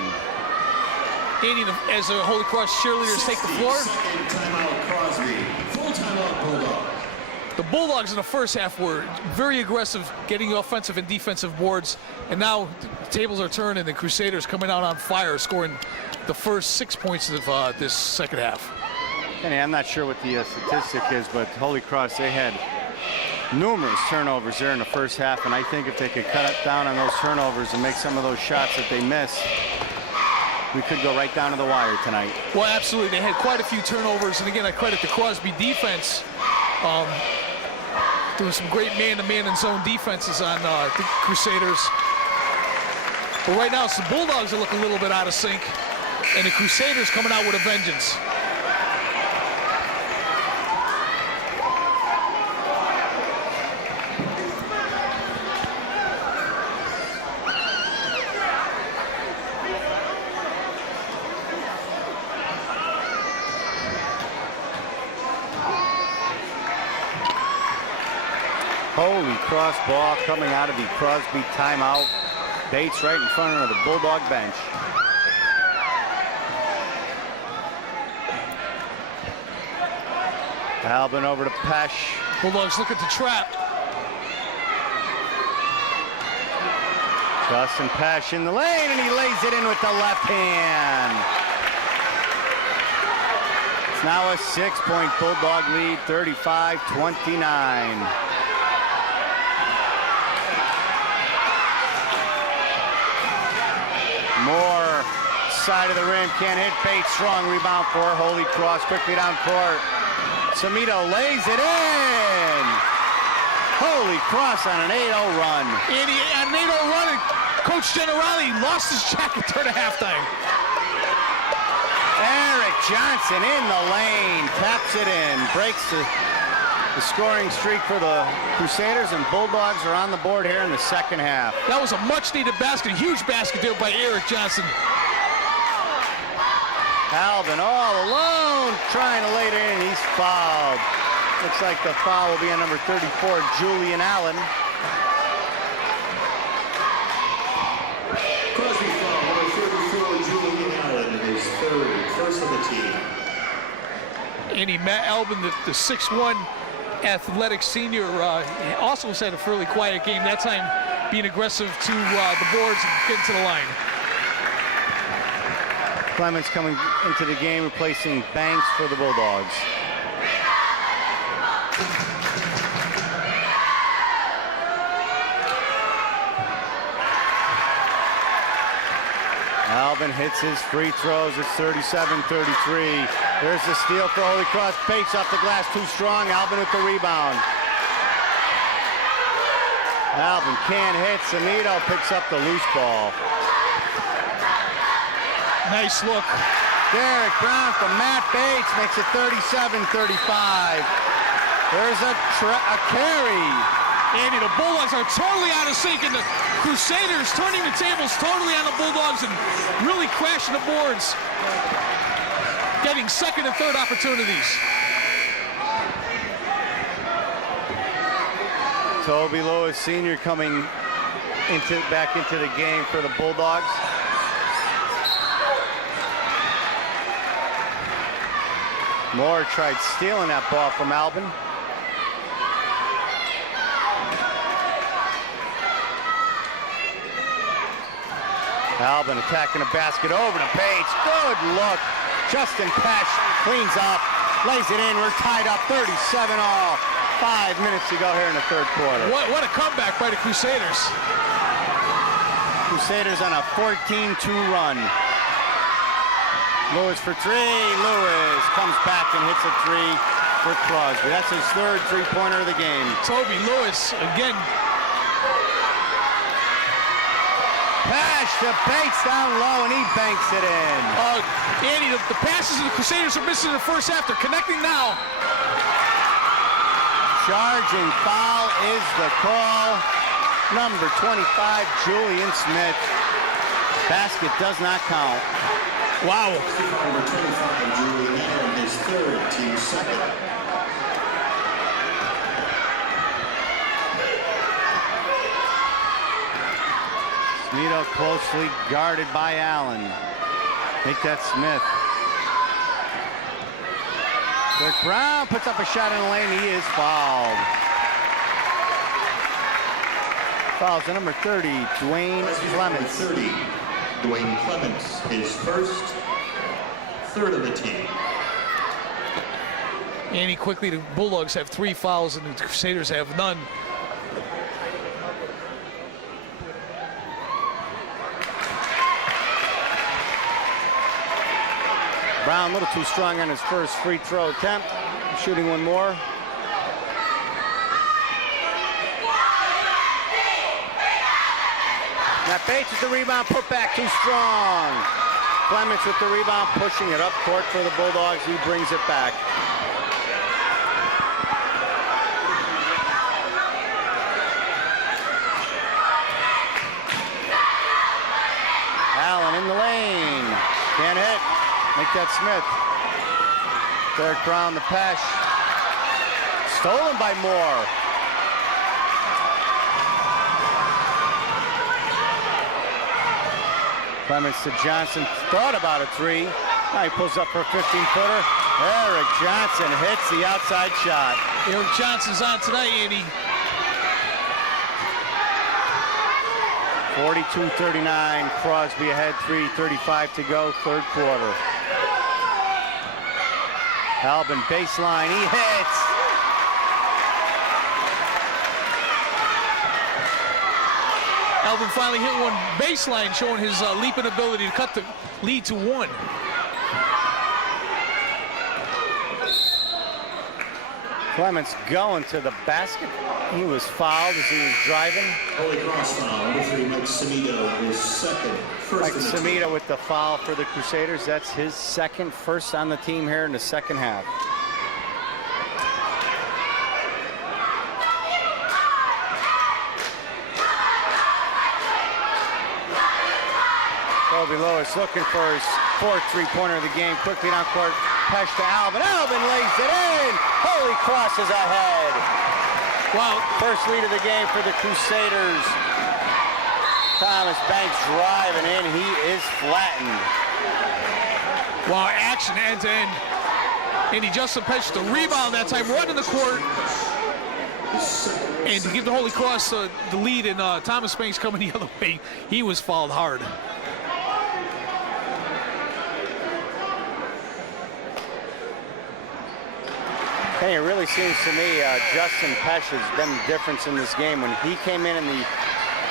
Andy, as the Holy Cross cheerleaders take the floor. Second timeout, Crosby. Full timeout, Bulldog. The Bulldogs in the first half were very aggressive, getting offensive and defensive boards. And now the tables are turned, and the Crusaders coming out on fire, scoring the first 6 points of this second half. Kenny, I'm not sure what the statistic is, but Holy Cross, they had numerous turnovers there in the first half, and I think if they could cut down on those turnovers and make some of those shots that they missed, we could go right down to the wire tonight. Well, absolutely. They had quite a few turnovers, and again, I credit the Crosby defense. Doing some great man-to-man and zone defenses on the Crusaders. But right now, it's the Bulldogs that look a little bit out of sync, and the Crusaders coming out with a vengeance. Holy cross ball coming out of the Crosby timeout. Bates right in front of the Bulldog bench. Albin over to Pesh. Bulldogs look at the trap. Justin Pesh in the lane, and he lays it in with the left hand. It's now a 6-point Bulldog lead, 35-29. Moore, side of the rim, can't hit. Bates, strong rebound for Holy Cross, quickly down court. Samito lays it in. Holy Cross on an 8-0 run. And on an 8-0 run, and Coach Generali lost his jacket during halftime. Eric Johnson in the lane, taps it in, breaks the scoring streak for the Crusaders, and Bulldogs are on the board here in the second half. That was a much-needed basket, a huge basket there by Eric Johnson. Albin all alone, trying to lay it in. He's fouled. Looks like the foul will be on number 34, Julian Allen. Crosby foul, number 34, Julian Allen, his first of the team. And Matt Albin, the 6'1", athletic senior, also has had a fairly quiet game. That time being aggressive to the boards and getting to the line. Clements coming into the game, replacing Banks for the Bulldogs. Albin hits his free throws. It's 37-33. There's the steal for Holy Cross. Bates off the glass, too strong. Albin with the rebound. Albin can't hit. Samito picks up the loose ball. Nice look. Derek Brown from Matt Bates makes it 37-35. There's a carry. Andy, the Bulldogs are totally out of sync, and the Crusaders turning the tables totally on the Bulldogs and really crashing the boards, getting second and third opportunities. Toby Lewis Sr. coming back into the game for the Bulldogs. Moore tried stealing that ball from Albin. Albin attacking a basket over to Bates. Good look. Justin Pesh cleans up, lays it in. We're tied up 37 all. 5 minutes to go here in the third quarter. What a comeback by the Crusaders. Crusaders on a 14-2 run. Lewis for three. Lewis comes back and hits a three for Crosby. That's his third three-pointer of the game. Toby Lewis again. Pass to Bates down low, and he banks it in. Andy, the passes of the Crusaders are missing in the first half. They're connecting now. Charging foul is the call. Number 25, Julian Smith. Basket does not count. Wow. Number 25, Julian Allen, his third, team second. Smito closely guarded by Allen. Make that Smith. Derek Brown puts up a shot in the lane. He is fouled. Fouls to number 30, Dwayne Clements. 30, Dwayne Clements, his first, third of the team. Andy, quickly, the Bulldogs have 3 fouls and the Crusaders have none. Brown a little too strong on his first free throw attempt. Shooting one more. Now Bates with the rebound, put back too strong. Clements with the rebound, pushing it up court for the Bulldogs. He brings it back. Allen in the lane. Can't hit. Make that Smith. Derek Brown, the pass. Stolen by Moore. Clements to Johnson. Thought about a three. Now he pulls up for a 15-footer. Eric Johnson hits the outside shot. Eric Johnson's on tonight, Andy. 42-39. Crosby ahead, 3:35 to go, third quarter. Albin baseline, he hits. Albin finally hit one baseline, showing his leaping ability to cut the lead to 1. Clements going to the basket. He was fouled as he was driving. Holy Cross foul, number 3, Mike Samito, his second. Mike Samito with the foul for the Crusaders. That's his second, first on the team here in the second half. Kobe Lewis looking for his fourth three-pointer of the game. Quickly down court, pass to Albin. Albin lays it in. Holy Cross is ahead. Wow. First lead of the game for the Crusaders. Thomas Banks driving in. He is flattened. Wow, action end to end. Andy Justin Petch the rebound that time, running the court. And to give the Holy Cross the lead, and Thomas Banks coming the other way, he was fouled hard. Hey, it really seems to me Justin Pesh has been the difference in this game. When he came in the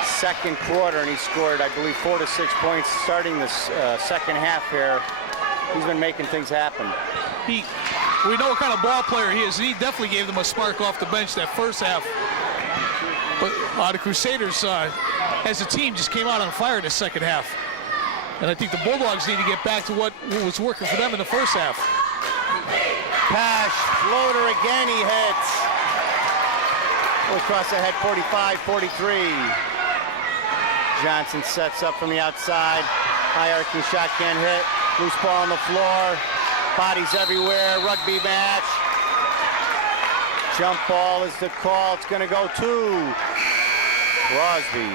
second quarter and he scored, I believe, 4 to 6 points starting this second half here, he's been making things happen. We know what kind of ball player he is. He definitely gave them a spark off the bench that first half. But the Crusaders, as a team, just came out on fire in the second half. And I think the Bulldogs need to get back to what was working for them in the first half. Pash, floater again, he hits. We'll cross ahead, 45-43. Johnson sets up from the outside. High arcing shot, can't hit. Loose ball on the floor. Bodies everywhere, rugby match. Jump ball is the call. It's gonna go to Crosby.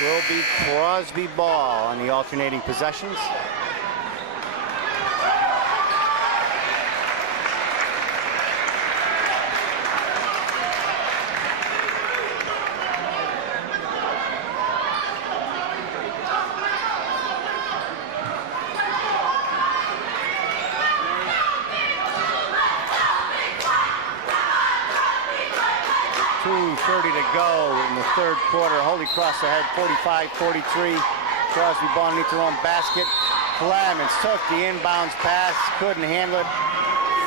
Will be Crosby ball on the alternating possessions. .2:30 to go in the third quarter. Holy Cross ahead, 45-43. Crosby ball underneath their own basket. Clements took the inbounds pass, couldn't handle it.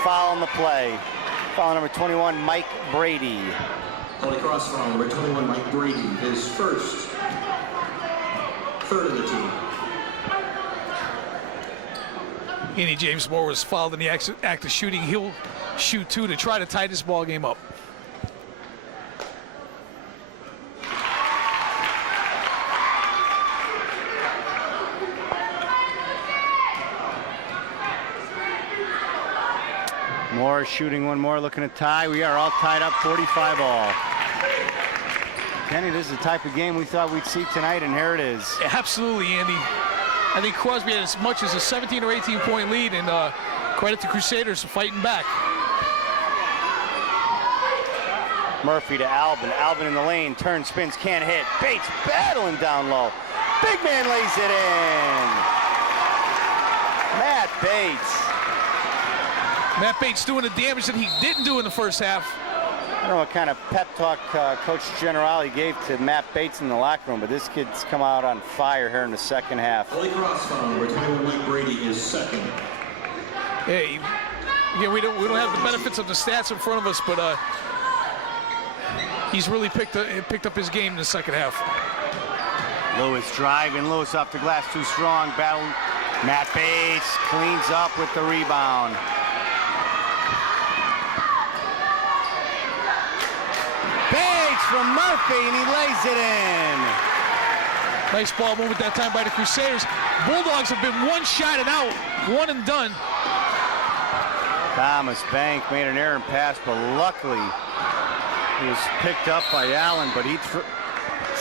Foul on the play. Foul number 21, Mike Brady. Holy Cross foul, number 21, Mike Brady, his first. Third of the team. Andy James Moore was fouled in the act of shooting. He'll shoot 2 to try to tie this ball game up. Moore shooting one more, looking to tie. We are all tied up, 45 all. Kenny, this is the type of game we thought we'd see tonight, and here it is. Absolutely, Andy. I think Crosby had as much as a 17 or 18 point lead, and credit to Crusaders for fighting back. Murphy to Albin. Albin in the lane, turns, spins, can't hit. Bates battling down low. Big man lays it in. Matt Bates. Matt Bates doing the damage that he didn't do in the first half. I don't know what kind of pep talk Coach Generali gave to Matt Bates in the locker room, but this kid's come out on fire here in the second half. Holy Cross foul number 21, Mike Brady is second. Hey, again, we don't have the benefits of the stats in front of us, but he's really picked up his game in the second half. Lewis driving, Lewis off the glass, too strong, battle. Matt Bates cleans up with the rebound. Bates from Murphy, and he lays it in. Nice ball movement that time by the Crusaders. Bulldogs have been one shot and out, one and done. Thomas Bank made an errant pass, but luckily he was picked up by Allen, but he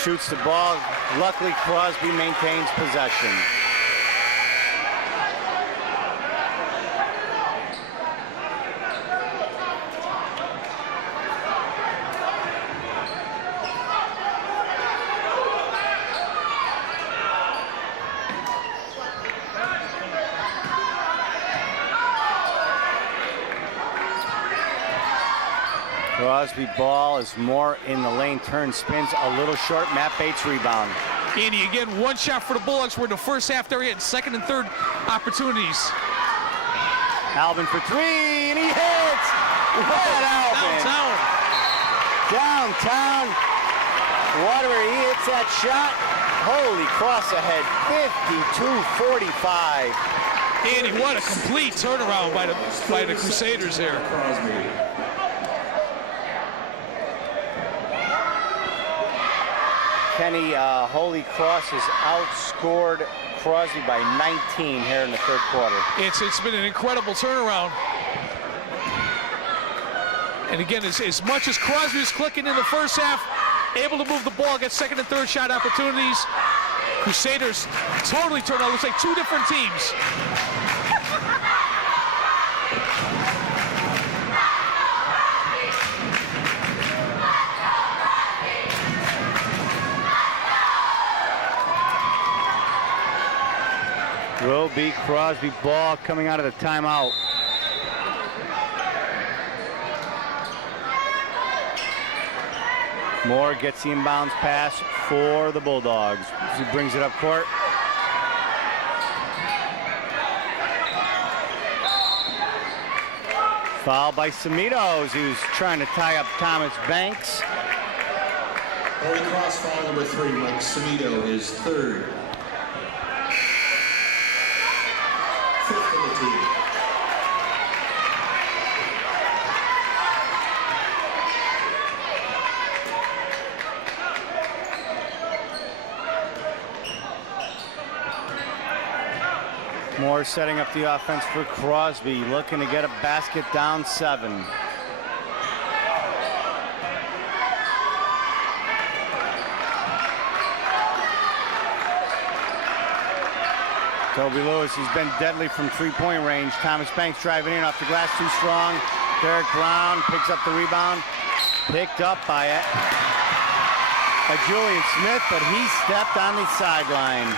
shoots the ball. Luckily, Crosby maintains possession. Crosby ball is more in the lane, turn, spins a little short. Matt Bates rebound. Andy, again, one shot for the Bulldogs. We're in the first half. They're getting second and third opportunities. Albin for three, and he hits! What Albin? Downtown. Waterer, he hits that shot. Holy Cross ahead, 52-45. Andy, what a complete turnaround by the Crusaders here. Kenny, Holy Cross has outscored Crosby by 19 here in the third quarter. It's been an incredible turnaround. And again, as much as Crosby was clicking in the first half, able to move the ball, get second and third shot opportunities. Crusaders totally turned out. Looks like two different teams. Will be Crosby ball coming out of the timeout. Moore gets the inbounds pass for the Bulldogs. He brings it up court. Foul by Samitos, who's trying to tie up Thomas Banks. Holy Cross foul number 3, Mike Samito is third. Fifth for the team. Moore setting up the offense for Crosby, looking to get a basket down 7. Toby Lewis, he's been deadly from three-point range. Thomas Banks driving in off the glass, too strong. Derek Brown picks up the rebound. Picked up by Julian Smith, but he stepped on the sideline.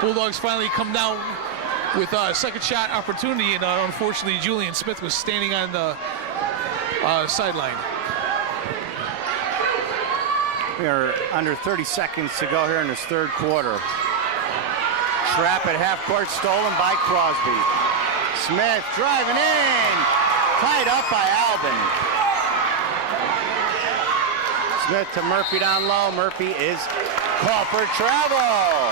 Bulldogs finally come down with a second shot opportunity, and unfortunately Julian Smith was standing on the sideline. We are under 30 seconds to go here in this third quarter. Trap at half court, stolen by Crosby. Smith driving in, tied up by Albin. Smith to Murphy down low. Murphy is called for travel.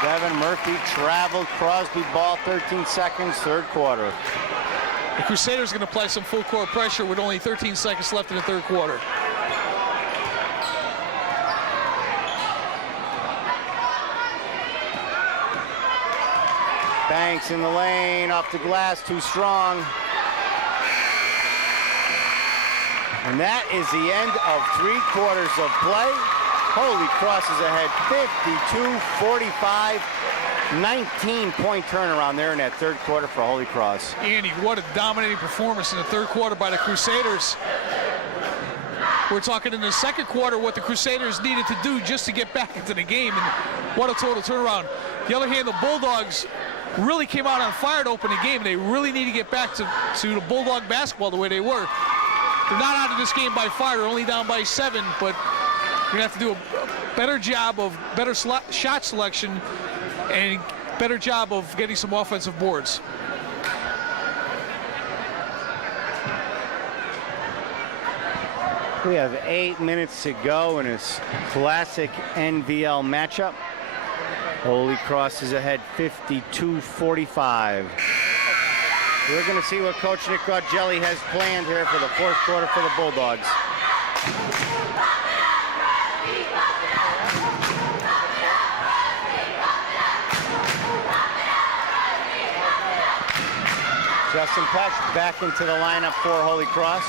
Devin Murphy traveled. Crosby ball, 13 seconds, third quarter. The Crusaders are going to apply some full court pressure with only 13 seconds left in the third quarter. Banks in the lane, off the glass, too strong. And that is the end of 3 quarters of play. Holy Cross is ahead 52-45, 19-point turnaround there in that third quarter for Holy Cross. Andy, what a dominating performance in the third quarter by the Crusaders. We're talking in the second quarter what the Crusaders needed to do just to get back into the game, and what a total turnaround. On the other hand, the Bulldogs really came out on fire to open the game. They really need to get back to the Bulldog basketball the way they were. They're not out of this game by far. They're only down by 7, but you're going to have to do a better job of better shot selection and better job of getting some offensive boards. We have 8 minutes to go in this classic N.V.L. matchup. Holy Cross is ahead 52-45. We're going to see what Coach Nick Gaugelli has planned here for the fourth quarter for the Bulldogs. Justin Pesh back into the lineup for Holy Cross.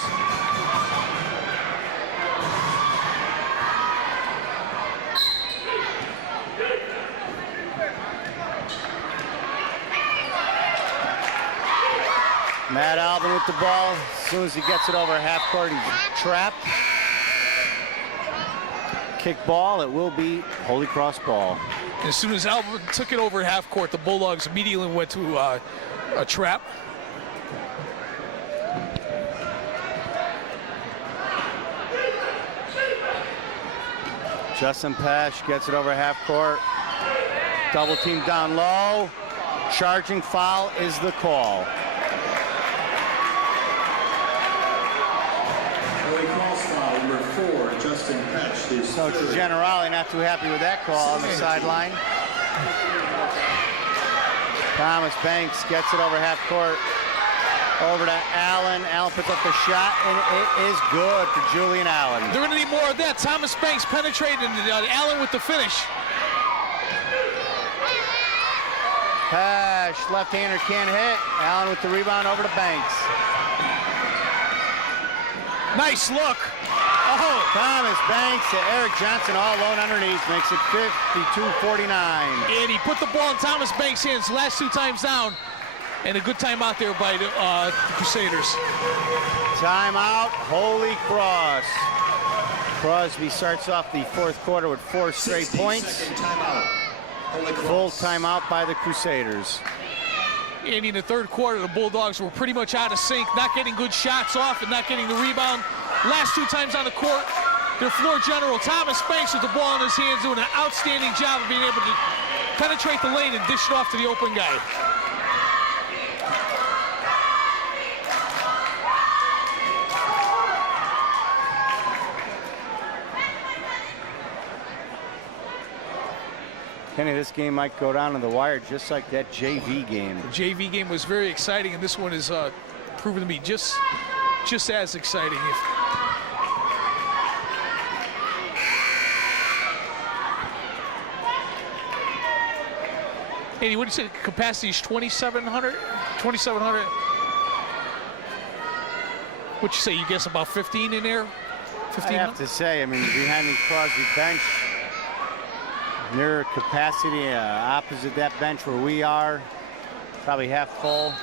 Matt Albin with the ball. As soon as he gets it over half court, he's trapped. Kick ball, it will be Holy Cross ball. As soon as Albin took it over half court, the Bulldogs immediately went to a trap. Justin Pesh gets it over half court. Double team down low. Charging foul is the call. Number 4, Justin Pesh. So Generale not too happy with that call on the sideline. Thomas Banks gets it over half court. Over to Allen. Allen puts up the shot, and it is good for Julian Allen. They're going to need more of that. Thomas Banks penetrated Allen with the finish. Pesh, left-hander can't hit. Allen with the rebound over to Banks. Nice look. Oh, Thomas Banks to Eric Johnson all alone underneath. Makes it 52-49. And he put the ball in Thomas Banks' hands last 2 times down. And a good timeout there by the Crusaders. Timeout, Holy Cross. Crosby starts off the fourth quarter with 4 straight points. Full timeout by the Crusaders. And in the third quarter, the Bulldogs were pretty much out of sync, not getting good shots off and not getting the rebound. Last 2 times on the court, their floor general, Thomas Banks, with the ball in his hands, doing an outstanding job of being able to penetrate the lane and dish it off to the open guy. Kenny, this game might go down to the wire just like that JV game. The JV game was very exciting, and this one is proven to be just as exciting. Andy, what do you say? Capacity is 2,700? 2,700? What'd you say? You guess about 15 in there? 15? I have to say, I mean, behind the Crosby bench, near capacity opposite that bench where we are, probably half full.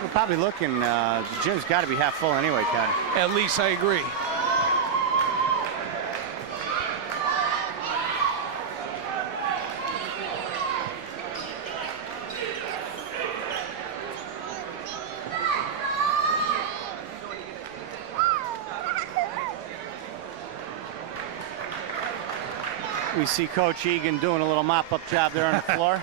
We're probably looking, the gym's got to be half full anyway, Ken. At least, I agree. We see Coach Egan doing a little mop-up job there on the floor.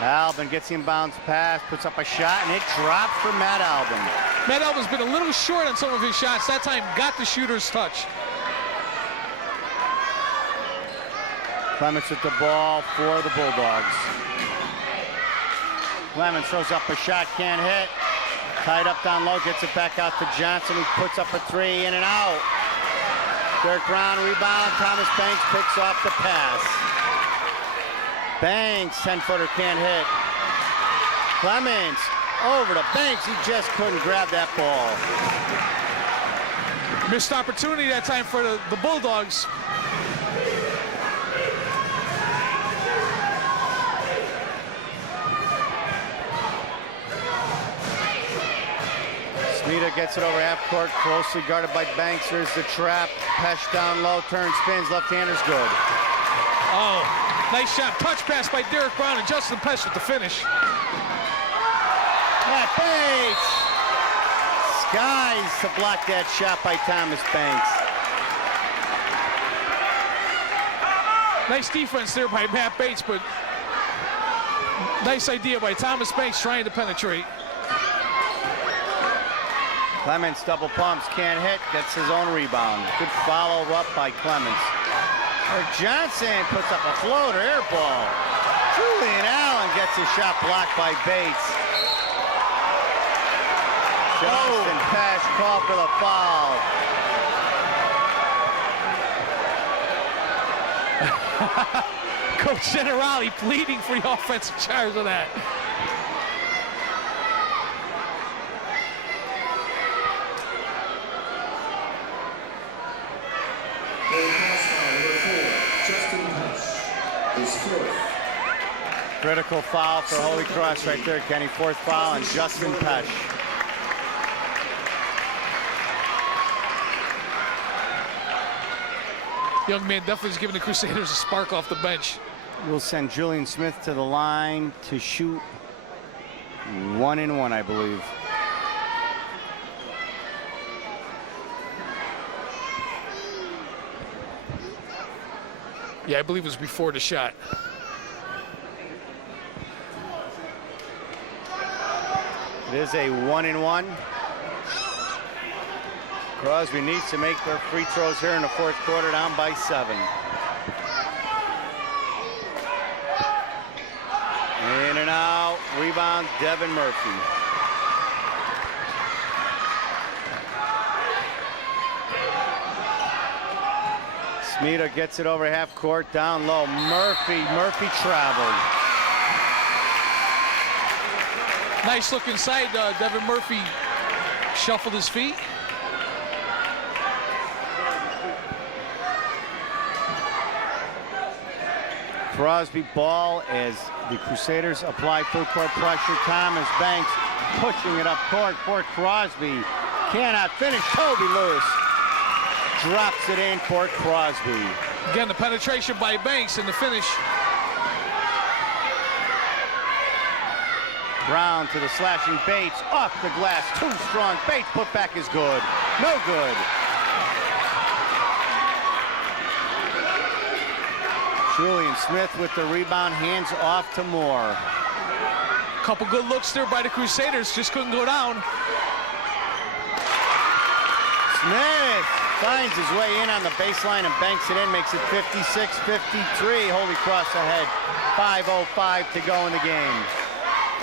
Albin gets the inbounds pass, puts up a shot, and it drops for Matt Albin. Matt Albin's been a little short on some of his shots. That time got the shooter's touch. Clements with the ball for the Bulldogs. Clements throws up a shot, can't hit. Tied up down low, gets it back out to Johnson, who puts up a 3, in and out. Derek Brown rebound, Thomas Banks picks off the pass. Banks, 10-footer can't hit. Clements over to Banks, he just couldn't grab that ball. Missed opportunity that time for the Bulldogs. Smita gets it over half court, closely guarded by Banks. There's the trap. Pesh down low, turn, spins, left-hander's good. Oh, nice shot. Touch pass by Derek Brown and Justin Pesh with the finish. Matt Bates skies to block that shot by Thomas Banks. Nice defense there by Matt Bates, but nice idea by Thomas Banks trying to penetrate. Clements double pumps, can't hit, gets his own rebound. Good follow-up by Clements. Eric Johnson puts up a floater, air ball. Julian Allen gets his shot blocked by Bates. Justin Pesh called for the foul. Coach Generali pleading for the offensive charge of that. Critical foul for Holy Cross right there, Kenny. Fourth foul on Justin Pesh. Young man definitely is giving the Crusaders a spark off the bench. We'll send Julian Smith to the line to shoot 1-and-1, I believe. Yeah, I believe it was before the shot. It is a 1-and-1. Crosby needs to make their free throws here in the fourth quarter, down by 7. In and out, rebound, Devin Murphy. Smita gets it over half court, down low. Murphy traveled. Nice look inside. Devin Murphy shuffled his feet. Crosby ball as the Crusaders apply full court pressure. Thomas Banks pushing it up court for Crosby. Cannot finish. Toby Lewis drops it in for Crosby. Again, the penetration by Banks and the finish. Brown to the slashing Bates. Off the glass. Too strong. Bates put back is good. No good. Julian Smith with the rebound, hands off to Moore. Couple good looks there by the Crusaders, just couldn't go down. Smith finds his way in on the baseline and banks it in, makes it 56-53. Holy Cross ahead. 5:05 to go in the game.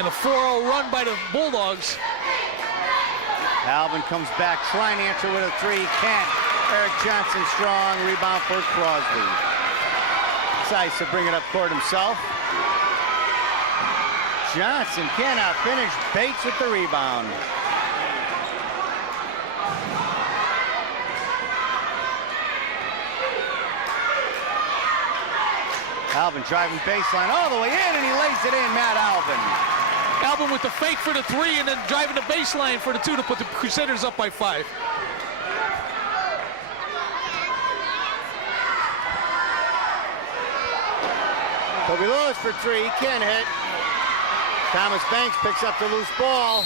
And a 4-0 run by the Bulldogs. Alvin comes back, trying to answer with a three, can't. Eric Johnson strong, rebound for Crosby. Decides to bring it up court himself. Johnson cannot finish. Bates with the rebound. Alvin driving baseline all the way in, and he lays it in, Matt Alvin. Alvin with the fake for the 3 and then driving the baseline for the 2 to put the Crusaders up by 5. Toby Lewis for 3, he can't hit. Thomas Banks picks up the loose ball.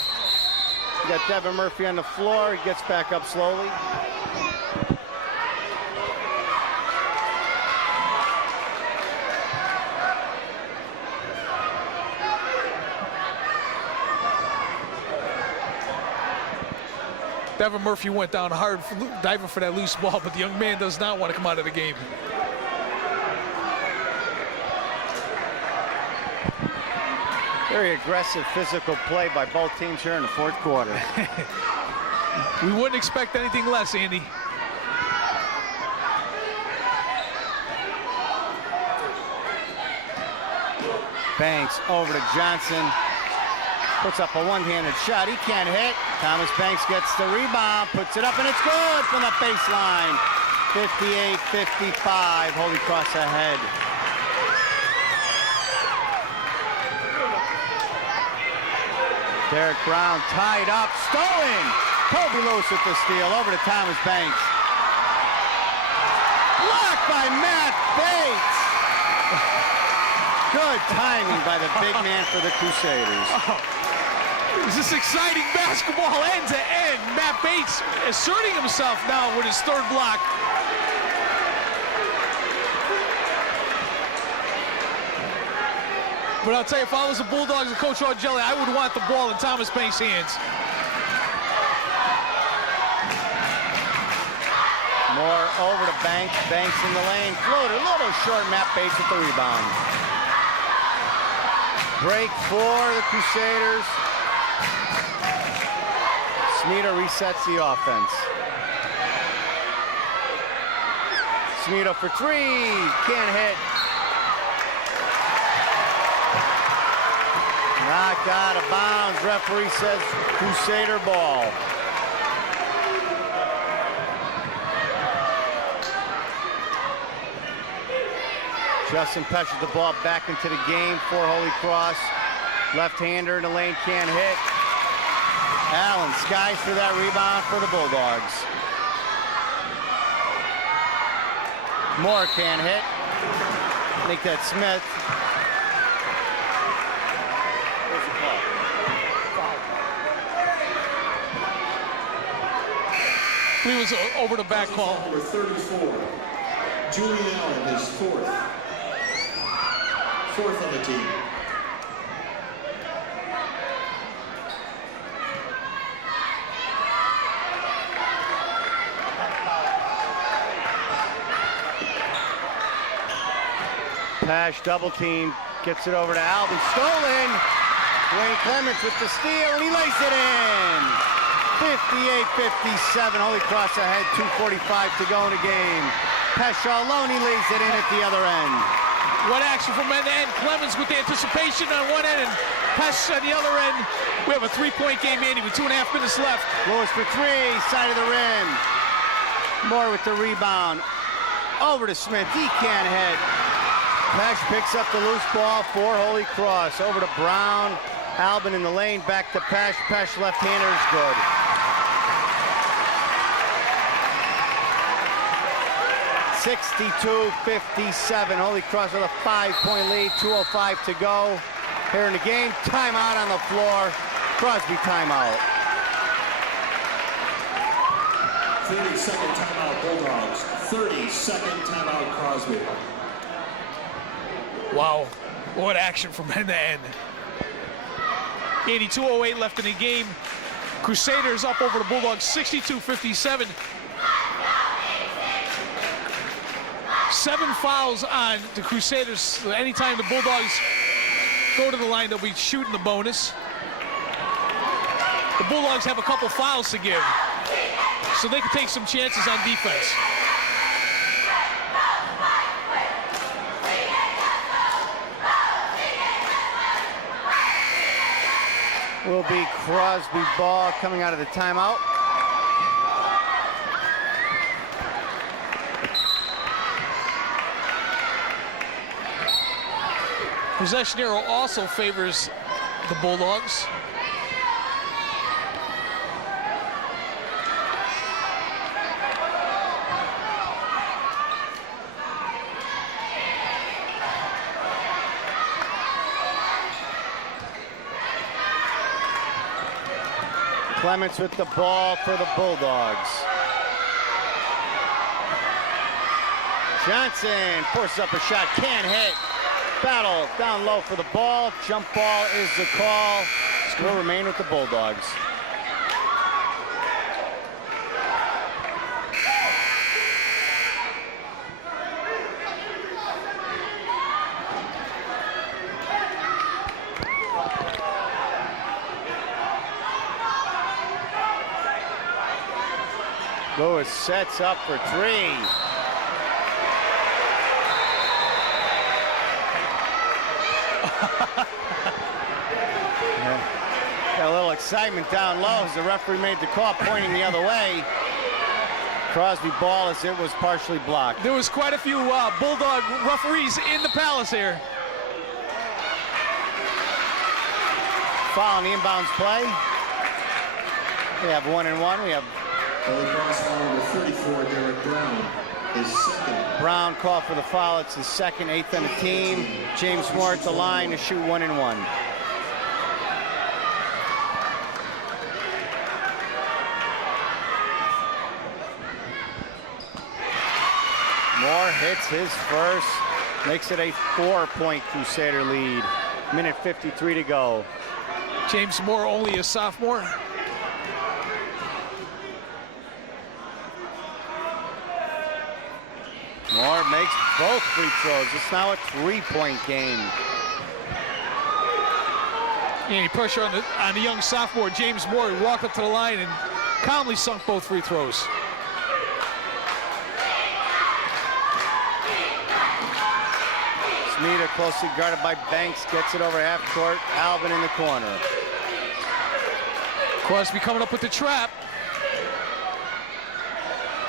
You got Devin Murphy on the floor, he gets back up slowly. Devin Murphy went down hard, diving for that loose ball, but the young man does not want to come out of the game. Very aggressive physical play by both teams here in the fourth quarter. We wouldn't expect anything less, Andy. Banks over to Johnson. Puts up a one-handed shot. He can't hit. Thomas Banks gets the rebound, puts it up, and it's good from the baseline. 58-55. Holy Cross ahead. Derek Brown tied up, stolen. Kobe Lewis with the steal, over to Thomas Banks. Blocked by Matt Bates. Good timing by the big man for the Crusaders. This is exciting basketball end to end. Matt Bates asserting himself now with his third block. But I'll tell you, if I was the Bulldogs and Coach Argelli, I would want the ball in Thomas Banks' hands. More over to Banks. Banks in the lane. Floater, a little short. Matt Bates with the rebound. Break for the Crusaders. Smita resets the offense. Smita for three. Can't hit. Knocked out of bounds. Referee says Crusader ball. Justin Pesh with the ball back into the game for Holy Cross. Left-hander in the lane, can't hit. Allen skies for that rebound for the Bulldogs. Moore can't hit. I think that's Smith. He was over the back call. Number 34, Julian Allen, his fourth on the team. Pash double team, gets it over to Alvin. Stolen. Dwayne Clements with the steal, and he lays it in. 58-57. Holy Cross ahead. 2:45 to go in the game. Pesh alone, he lays it in at the other end. What action from end to end. Clemens with the anticipation on one end and Pesh on the other end. We have a three-point game, Andy, with 2.5 minutes left. Lewis for three, side of the rim. Moore with the rebound. Over to Smith, he can't hit. Pesh picks up the loose ball for Holy Cross. Over to Brown. Albin in the lane, back to Pesh. Pesh left-hander is good. (62-57). Holy Cross with a 5-point lead. 2:05 to go here in the game. Timeout on the floor. Crosby timeout. 30-second timeout Bulldogs. 30-second timeout Crosby. Wow, what action from end to end. Andy, 2:08 left in the game. Crusaders up over the Bulldogs, 62-57. 7 fouls on the Crusaders. Anytime the Bulldogs go to the line, they'll be shooting the bonus. The Bulldogs have a couple fouls to give, so they can take some chances on defense. Will be Crosby ball coming out of the timeout. Possession arrow also favors the Bulldogs. Clements with the ball for the Bulldogs. Johnson forces up a shot, can't hit. Battle down low for the ball. Jump ball is the call. Will remain with the Bulldogs. Lewis sets up for three. Got a little excitement down low as the referee made the call, pointing the other way. Crosby ball as it was partially blocked. There was quite a few Bulldog referees in the Palace here. Foul on the inbounds play. We have 1 and 1. We have Holy Cross foul number 34, Derek Brown, his second. Brown called for the foul. It's his second, 8th on the team. James Moore at the line to shoot 1 and 1. Moore hits his first, makes it a 4-point Crusader lead. Minute 53 to go. James Moore, only a sophomore. Moore makes both free throws. It's now a 3-point game. Any pressure on the young sophomore, James Moore. He walked up to the line and calmly sunk both free throws. Smeader closely guarded by Banks, gets it over half court. Alvin in the corner. Crosby coming up with the trap.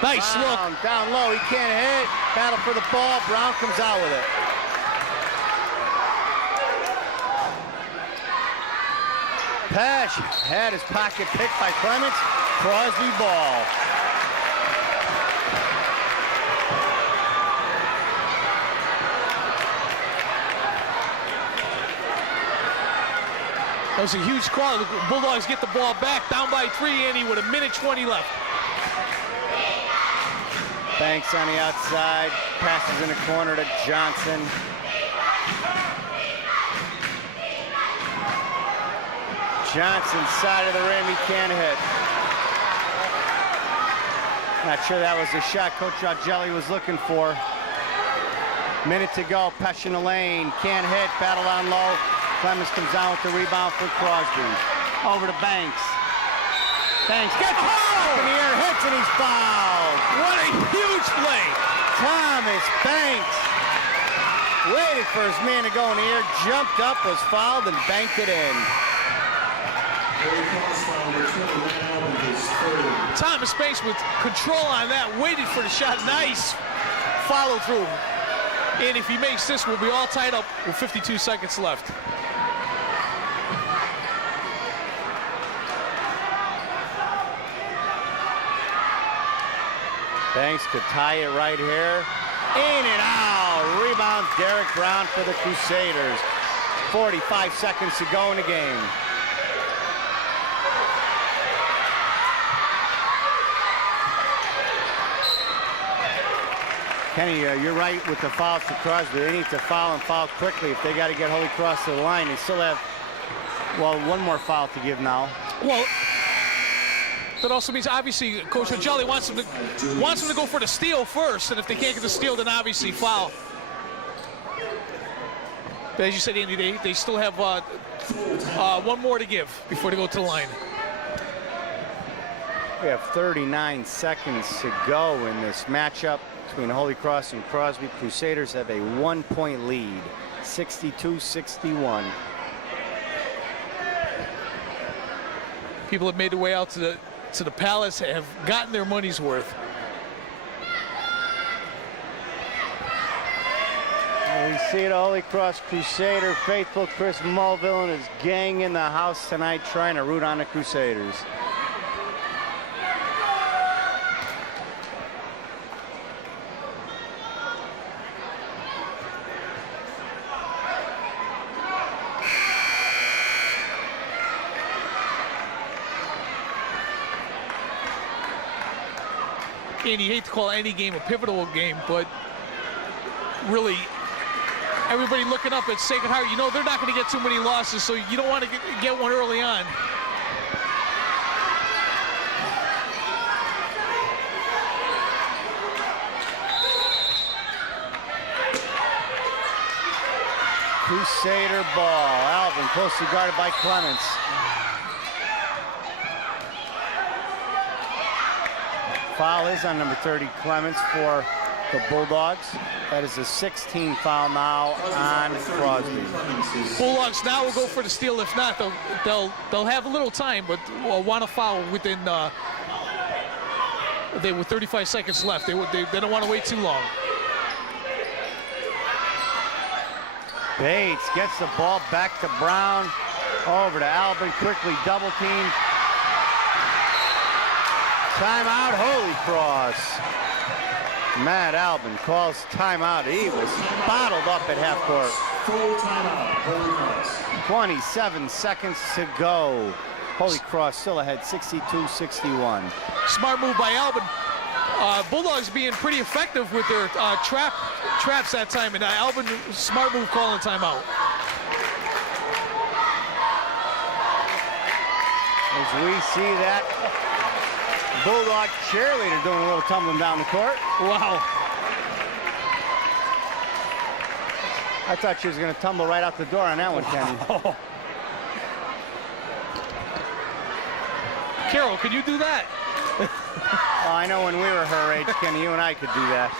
Nice Brown, look. down low, he can't hit. Battle for the ball, Brown comes out with it. Pesh had his pocket picked by Clements. Crosby ball. That was a huge call. The Bulldogs get the ball back, down by 3, Andy, with 1:20 left. Banks on the outside, passes in the corner to Johnson. Johnson, side of the rim, he can't hit. Not sure that was the shot Coach Augelli was looking for. Minute to go, Pesh in the lane, can't hit, battle down low. Clemens comes down with the rebound for Crosby. Over to Banks. Banks gets it up in the air, hits, and he's fouled. What a huge play. Thomas Banks waited for his man to go in the air, jumped up, was fouled, and banked it in. Holy Cross foul number 29, his third. Thomas Banks with control on that, waited for the shot. Nice follow through. And if he makes this, we'll be all tied up with 52 seconds left. Banks could tie it right here. In and out. Rebound, Derek Brown for the Crusaders. 45 seconds to go in the game. Kenny, you're right with the fouls for Crosby. They need to foul and foul quickly if they got to get Holy Cross to the line. They still have, well, one more foul to give now. Well, that also means obviously Coach Augelli wants them to go for the steal first, and if they can't get the steal, then obviously foul. But as you said, Andy, they still have one more to give before they go to the line. We have 39 seconds to go in this matchup between Holy Cross and Crosby. Crusaders have a 1-point lead, 62-61. People have made their way out to the Palace, have gotten their money's worth. And we see the Holy Cross Crusader faithful Chris Mulville and his gang in the house tonight trying to root on the Crusaders. And you hate to call any game a pivotal game, but really, everybody looking up at Sacred Heart, you know they're not going to get too many losses, so you don't want to get one early on. Crusader ball. Alvin closely guarded by Clements. Foul is on number 30, Clements, for the Bulldogs. That is a 16 foul now on Crosby. Bulldogs now will go for the steal. If not, they'll have a little time, but will want to foul within with 35 seconds left. They don't want to wait too long. Bates gets the ball back to Brown. Over to Alvin, quickly double team. Timeout, Holy Cross. Matt Albin calls timeout. He was bottled up at half court. Full timeout, Holy Cross. 27 seconds to go. Holy Cross still ahead, 62-61. Smart move by Albin. Bulldogs being pretty effective with their traps that time, and Albin, smart move calling timeout. As we see that Bulldog cheerleader doing a little tumbling down the court. Wow. I thought she was going to tumble right out the door on that one, Kenny. Carol, could you do that? Oh, I know when we were her age, Kenny, you and I could do that.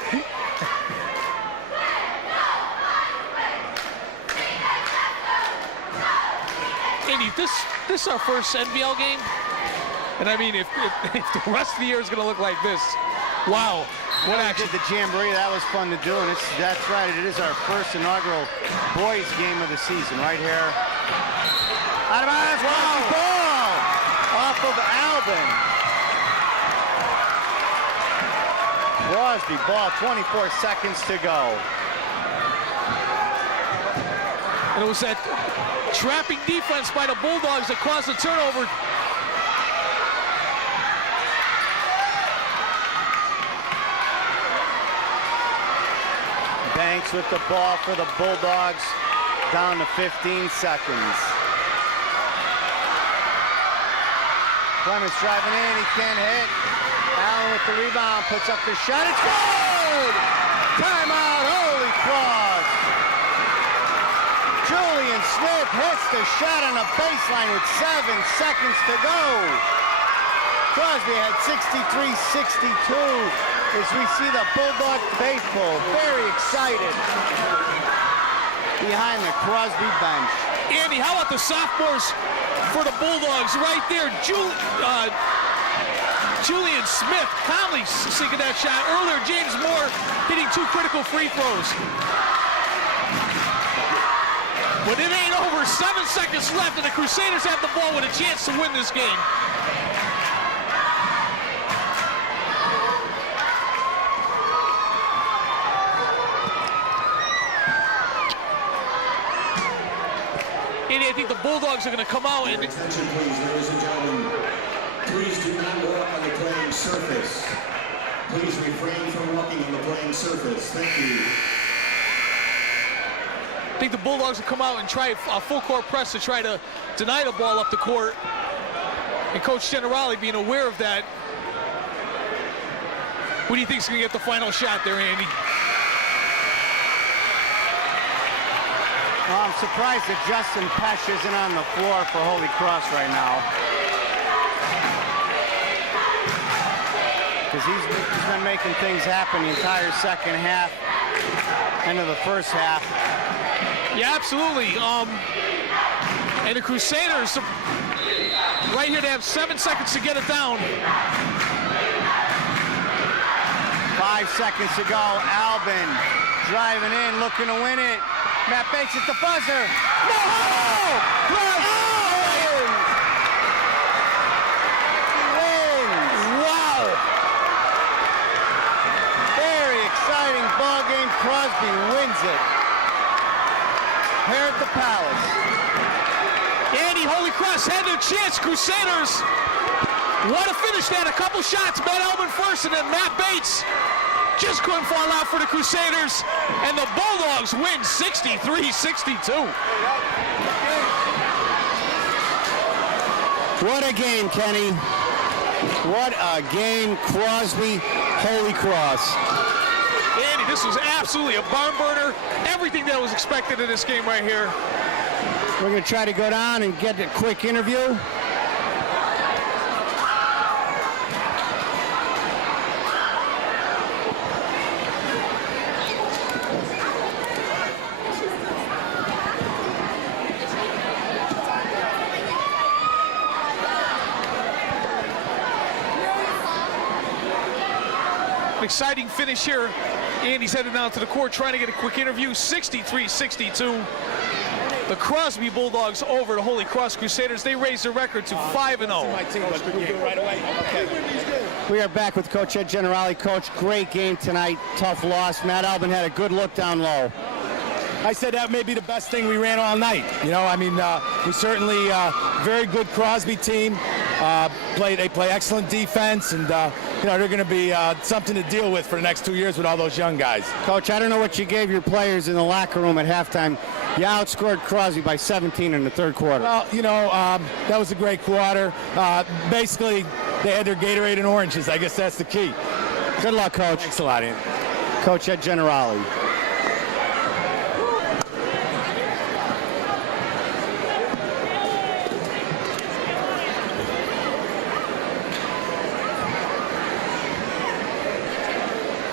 Andy, this is our first N.V.L. game. And I mean, if the rest of the year is going to look like this, wow. What action. Did the Jamboree, that was fun to do, and that's right, it is our first inaugural boys game of the season, right here. Out of bounds, wow. Ball off of Albin. Crosby ball, 24 seconds to go. And it was that trapping defense by the Bulldogs that caused the turnover. Banks with the ball for the Bulldogs, down to 15 seconds. Clemens driving in, he can't hit. Allen with the rebound, puts up the shot, it's good! Timeout, Holy Cross! Julian Smith hits the shot on the baseline with 7 seconds to go. Crosby had 63-62. As we see the Bulldog faithful very excited behind the Crosby bench. Andy, how about the sophomores for the Bulldogs right there? Julian Smith calmly sinking that shot. Earlier, James Moore hitting 2 critical free throws. But it ain't over. 7 seconds left, and the Crusaders have the ball with a chance to win this game. I think the Bulldogs are going to come out and... Attention, please, ladies and gentlemen. Please do not walk on the playing surface. Please refrain from walking on the playing surface. Thank you. I think the Bulldogs will come out and try a full court press to try to deny the ball up the court. And Coach Generali being aware of that. Who do you think is going to get the final shot there, Andy? Well, I'm surprised that Justin Pesh isn't on the floor for Holy Cross right now. Because he's been making things happen the entire second half, end of the first half. Yeah, absolutely. And the Crusaders, right here, they have 7 seconds to get it down. 5 seconds to go. Albin driving in, looking to win it. Matt Bates at the buzzer. No! Wins! Wow! Very exciting ball game. Crosby wins it. Here at the Palace. Andy, Holy Cross had their chance. Crusaders want to finish that. A couple shots. Matt Albin first, and then Matt Bates just couldn't fall out for the Crusaders, and the Bulldogs win 63-62. What a game, Kenny. What a game, Crosby, Holy Cross. Andy, this was absolutely a barn burner. Everything that was expected in this game right here. We're going to try to go down and get a quick interview. Exciting finish here. Andy's headed down to the court trying to get a quick interview. 63-62. The Crosby Bulldogs over the Holy Cross Crusaders. They raised their record to 5-0. My team, but we'll do it right away. Okay. We are back with Coach Ed Generali. Coach, great game tonight. Tough loss. Matt Albin had a good look down low. I said that may be the best thing we ran all night. You know, I mean, we certainly very good Crosby team. They play excellent defense, and you know, they're going to be something to deal with for the next 2 years with all those young guys. Coach, I don't know what you gave your players in the locker room at halftime. You outscored Crosby by 17 in the third quarter. Well, you know, that was a great quarter. Basically, they had their Gatorade and oranges. I guess that's the key. Good luck, Coach. Thanks a lot, Ian. Coach Ed Generali.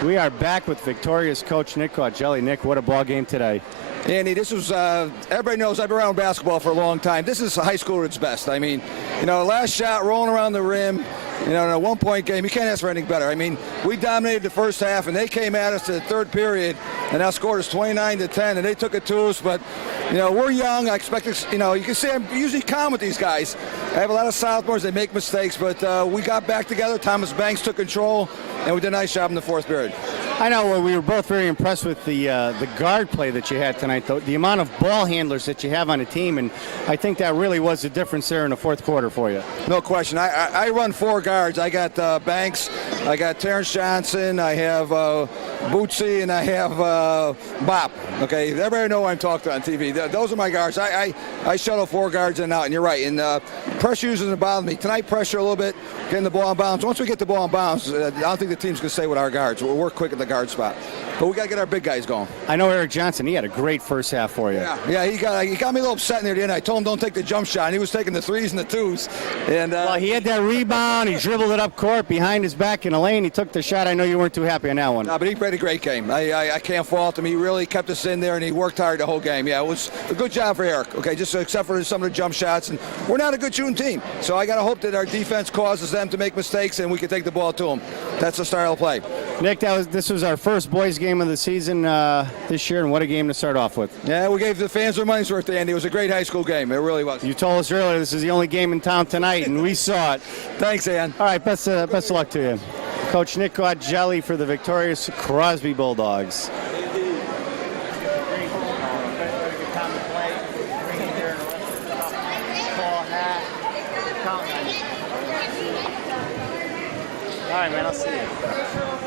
We are back with victorious Coach Nick Caugelli. Nick, what a ball game today. Andy, this was, everybody knows I've been around basketball for a long time. This is high school at its best. I mean, you know, last shot rolling around the rim, you know, in a one-point game, you can't ask for anything better. I mean, we dominated the first half, and they came at us to the third period, and that scored us 29-10, and they took it to us. But, you know, we're young. I expect this, you know, you can see I'm usually calm with these guys. I have a lot of sophomores. They make mistakes, but we got back together. Thomas Banks took control, and we did a nice job in the fourth period. I know, well, we were both very impressed with the guard play that you had tonight, though. The amount of ball handlers that you have on the team, and I think that really was the difference there in the fourth quarter for you. No question. I run four guards. I got Banks, I got Terrence Johnson, I have Bootsy, and I have Bop. Okay, everybody know who I'm talking to on TV. Those are my guards. I shuttle four guards in and out, and you're right. And pressure doesn't bother me. Tonight, pressure a little bit, getting the ball in bounds. Once we get the ball in bounds, I don't think the team's going to stay with our guards. We'll work quick at the guard spot. But we got to get our big guys going. I know Eric Johnson, he had a great first half for you. Yeah, he got me a little upset near the end. I told him don't take the jump shot, and he was taking the threes and the twos. And well, he had that rebound. He dribbled it up court behind his back in the lane. He took the shot. I know you weren't too happy on that one. No, but he played a great game. I can't fault him. He really kept us in there, and he worked hard the whole game. Yeah, it was a good job for Eric. Okay, just except for some of the jump shots. And we're not a good shooting team, so I got to hope that our defense causes them to make mistakes, and we can take the ball to them. That's the style of play. Nick, this was our first boys game of the season this year, and what a game to start off with. Yeah, we gave the fans their money's worth, Andy. It was a great high school game. It really was. You told us earlier this is the only game in town tonight, and we saw it. Thanks, Ann. All right, best of luck to you. Coach Nick Caugelli for the victorious Crosby Bulldogs. All right, man, I'll see you.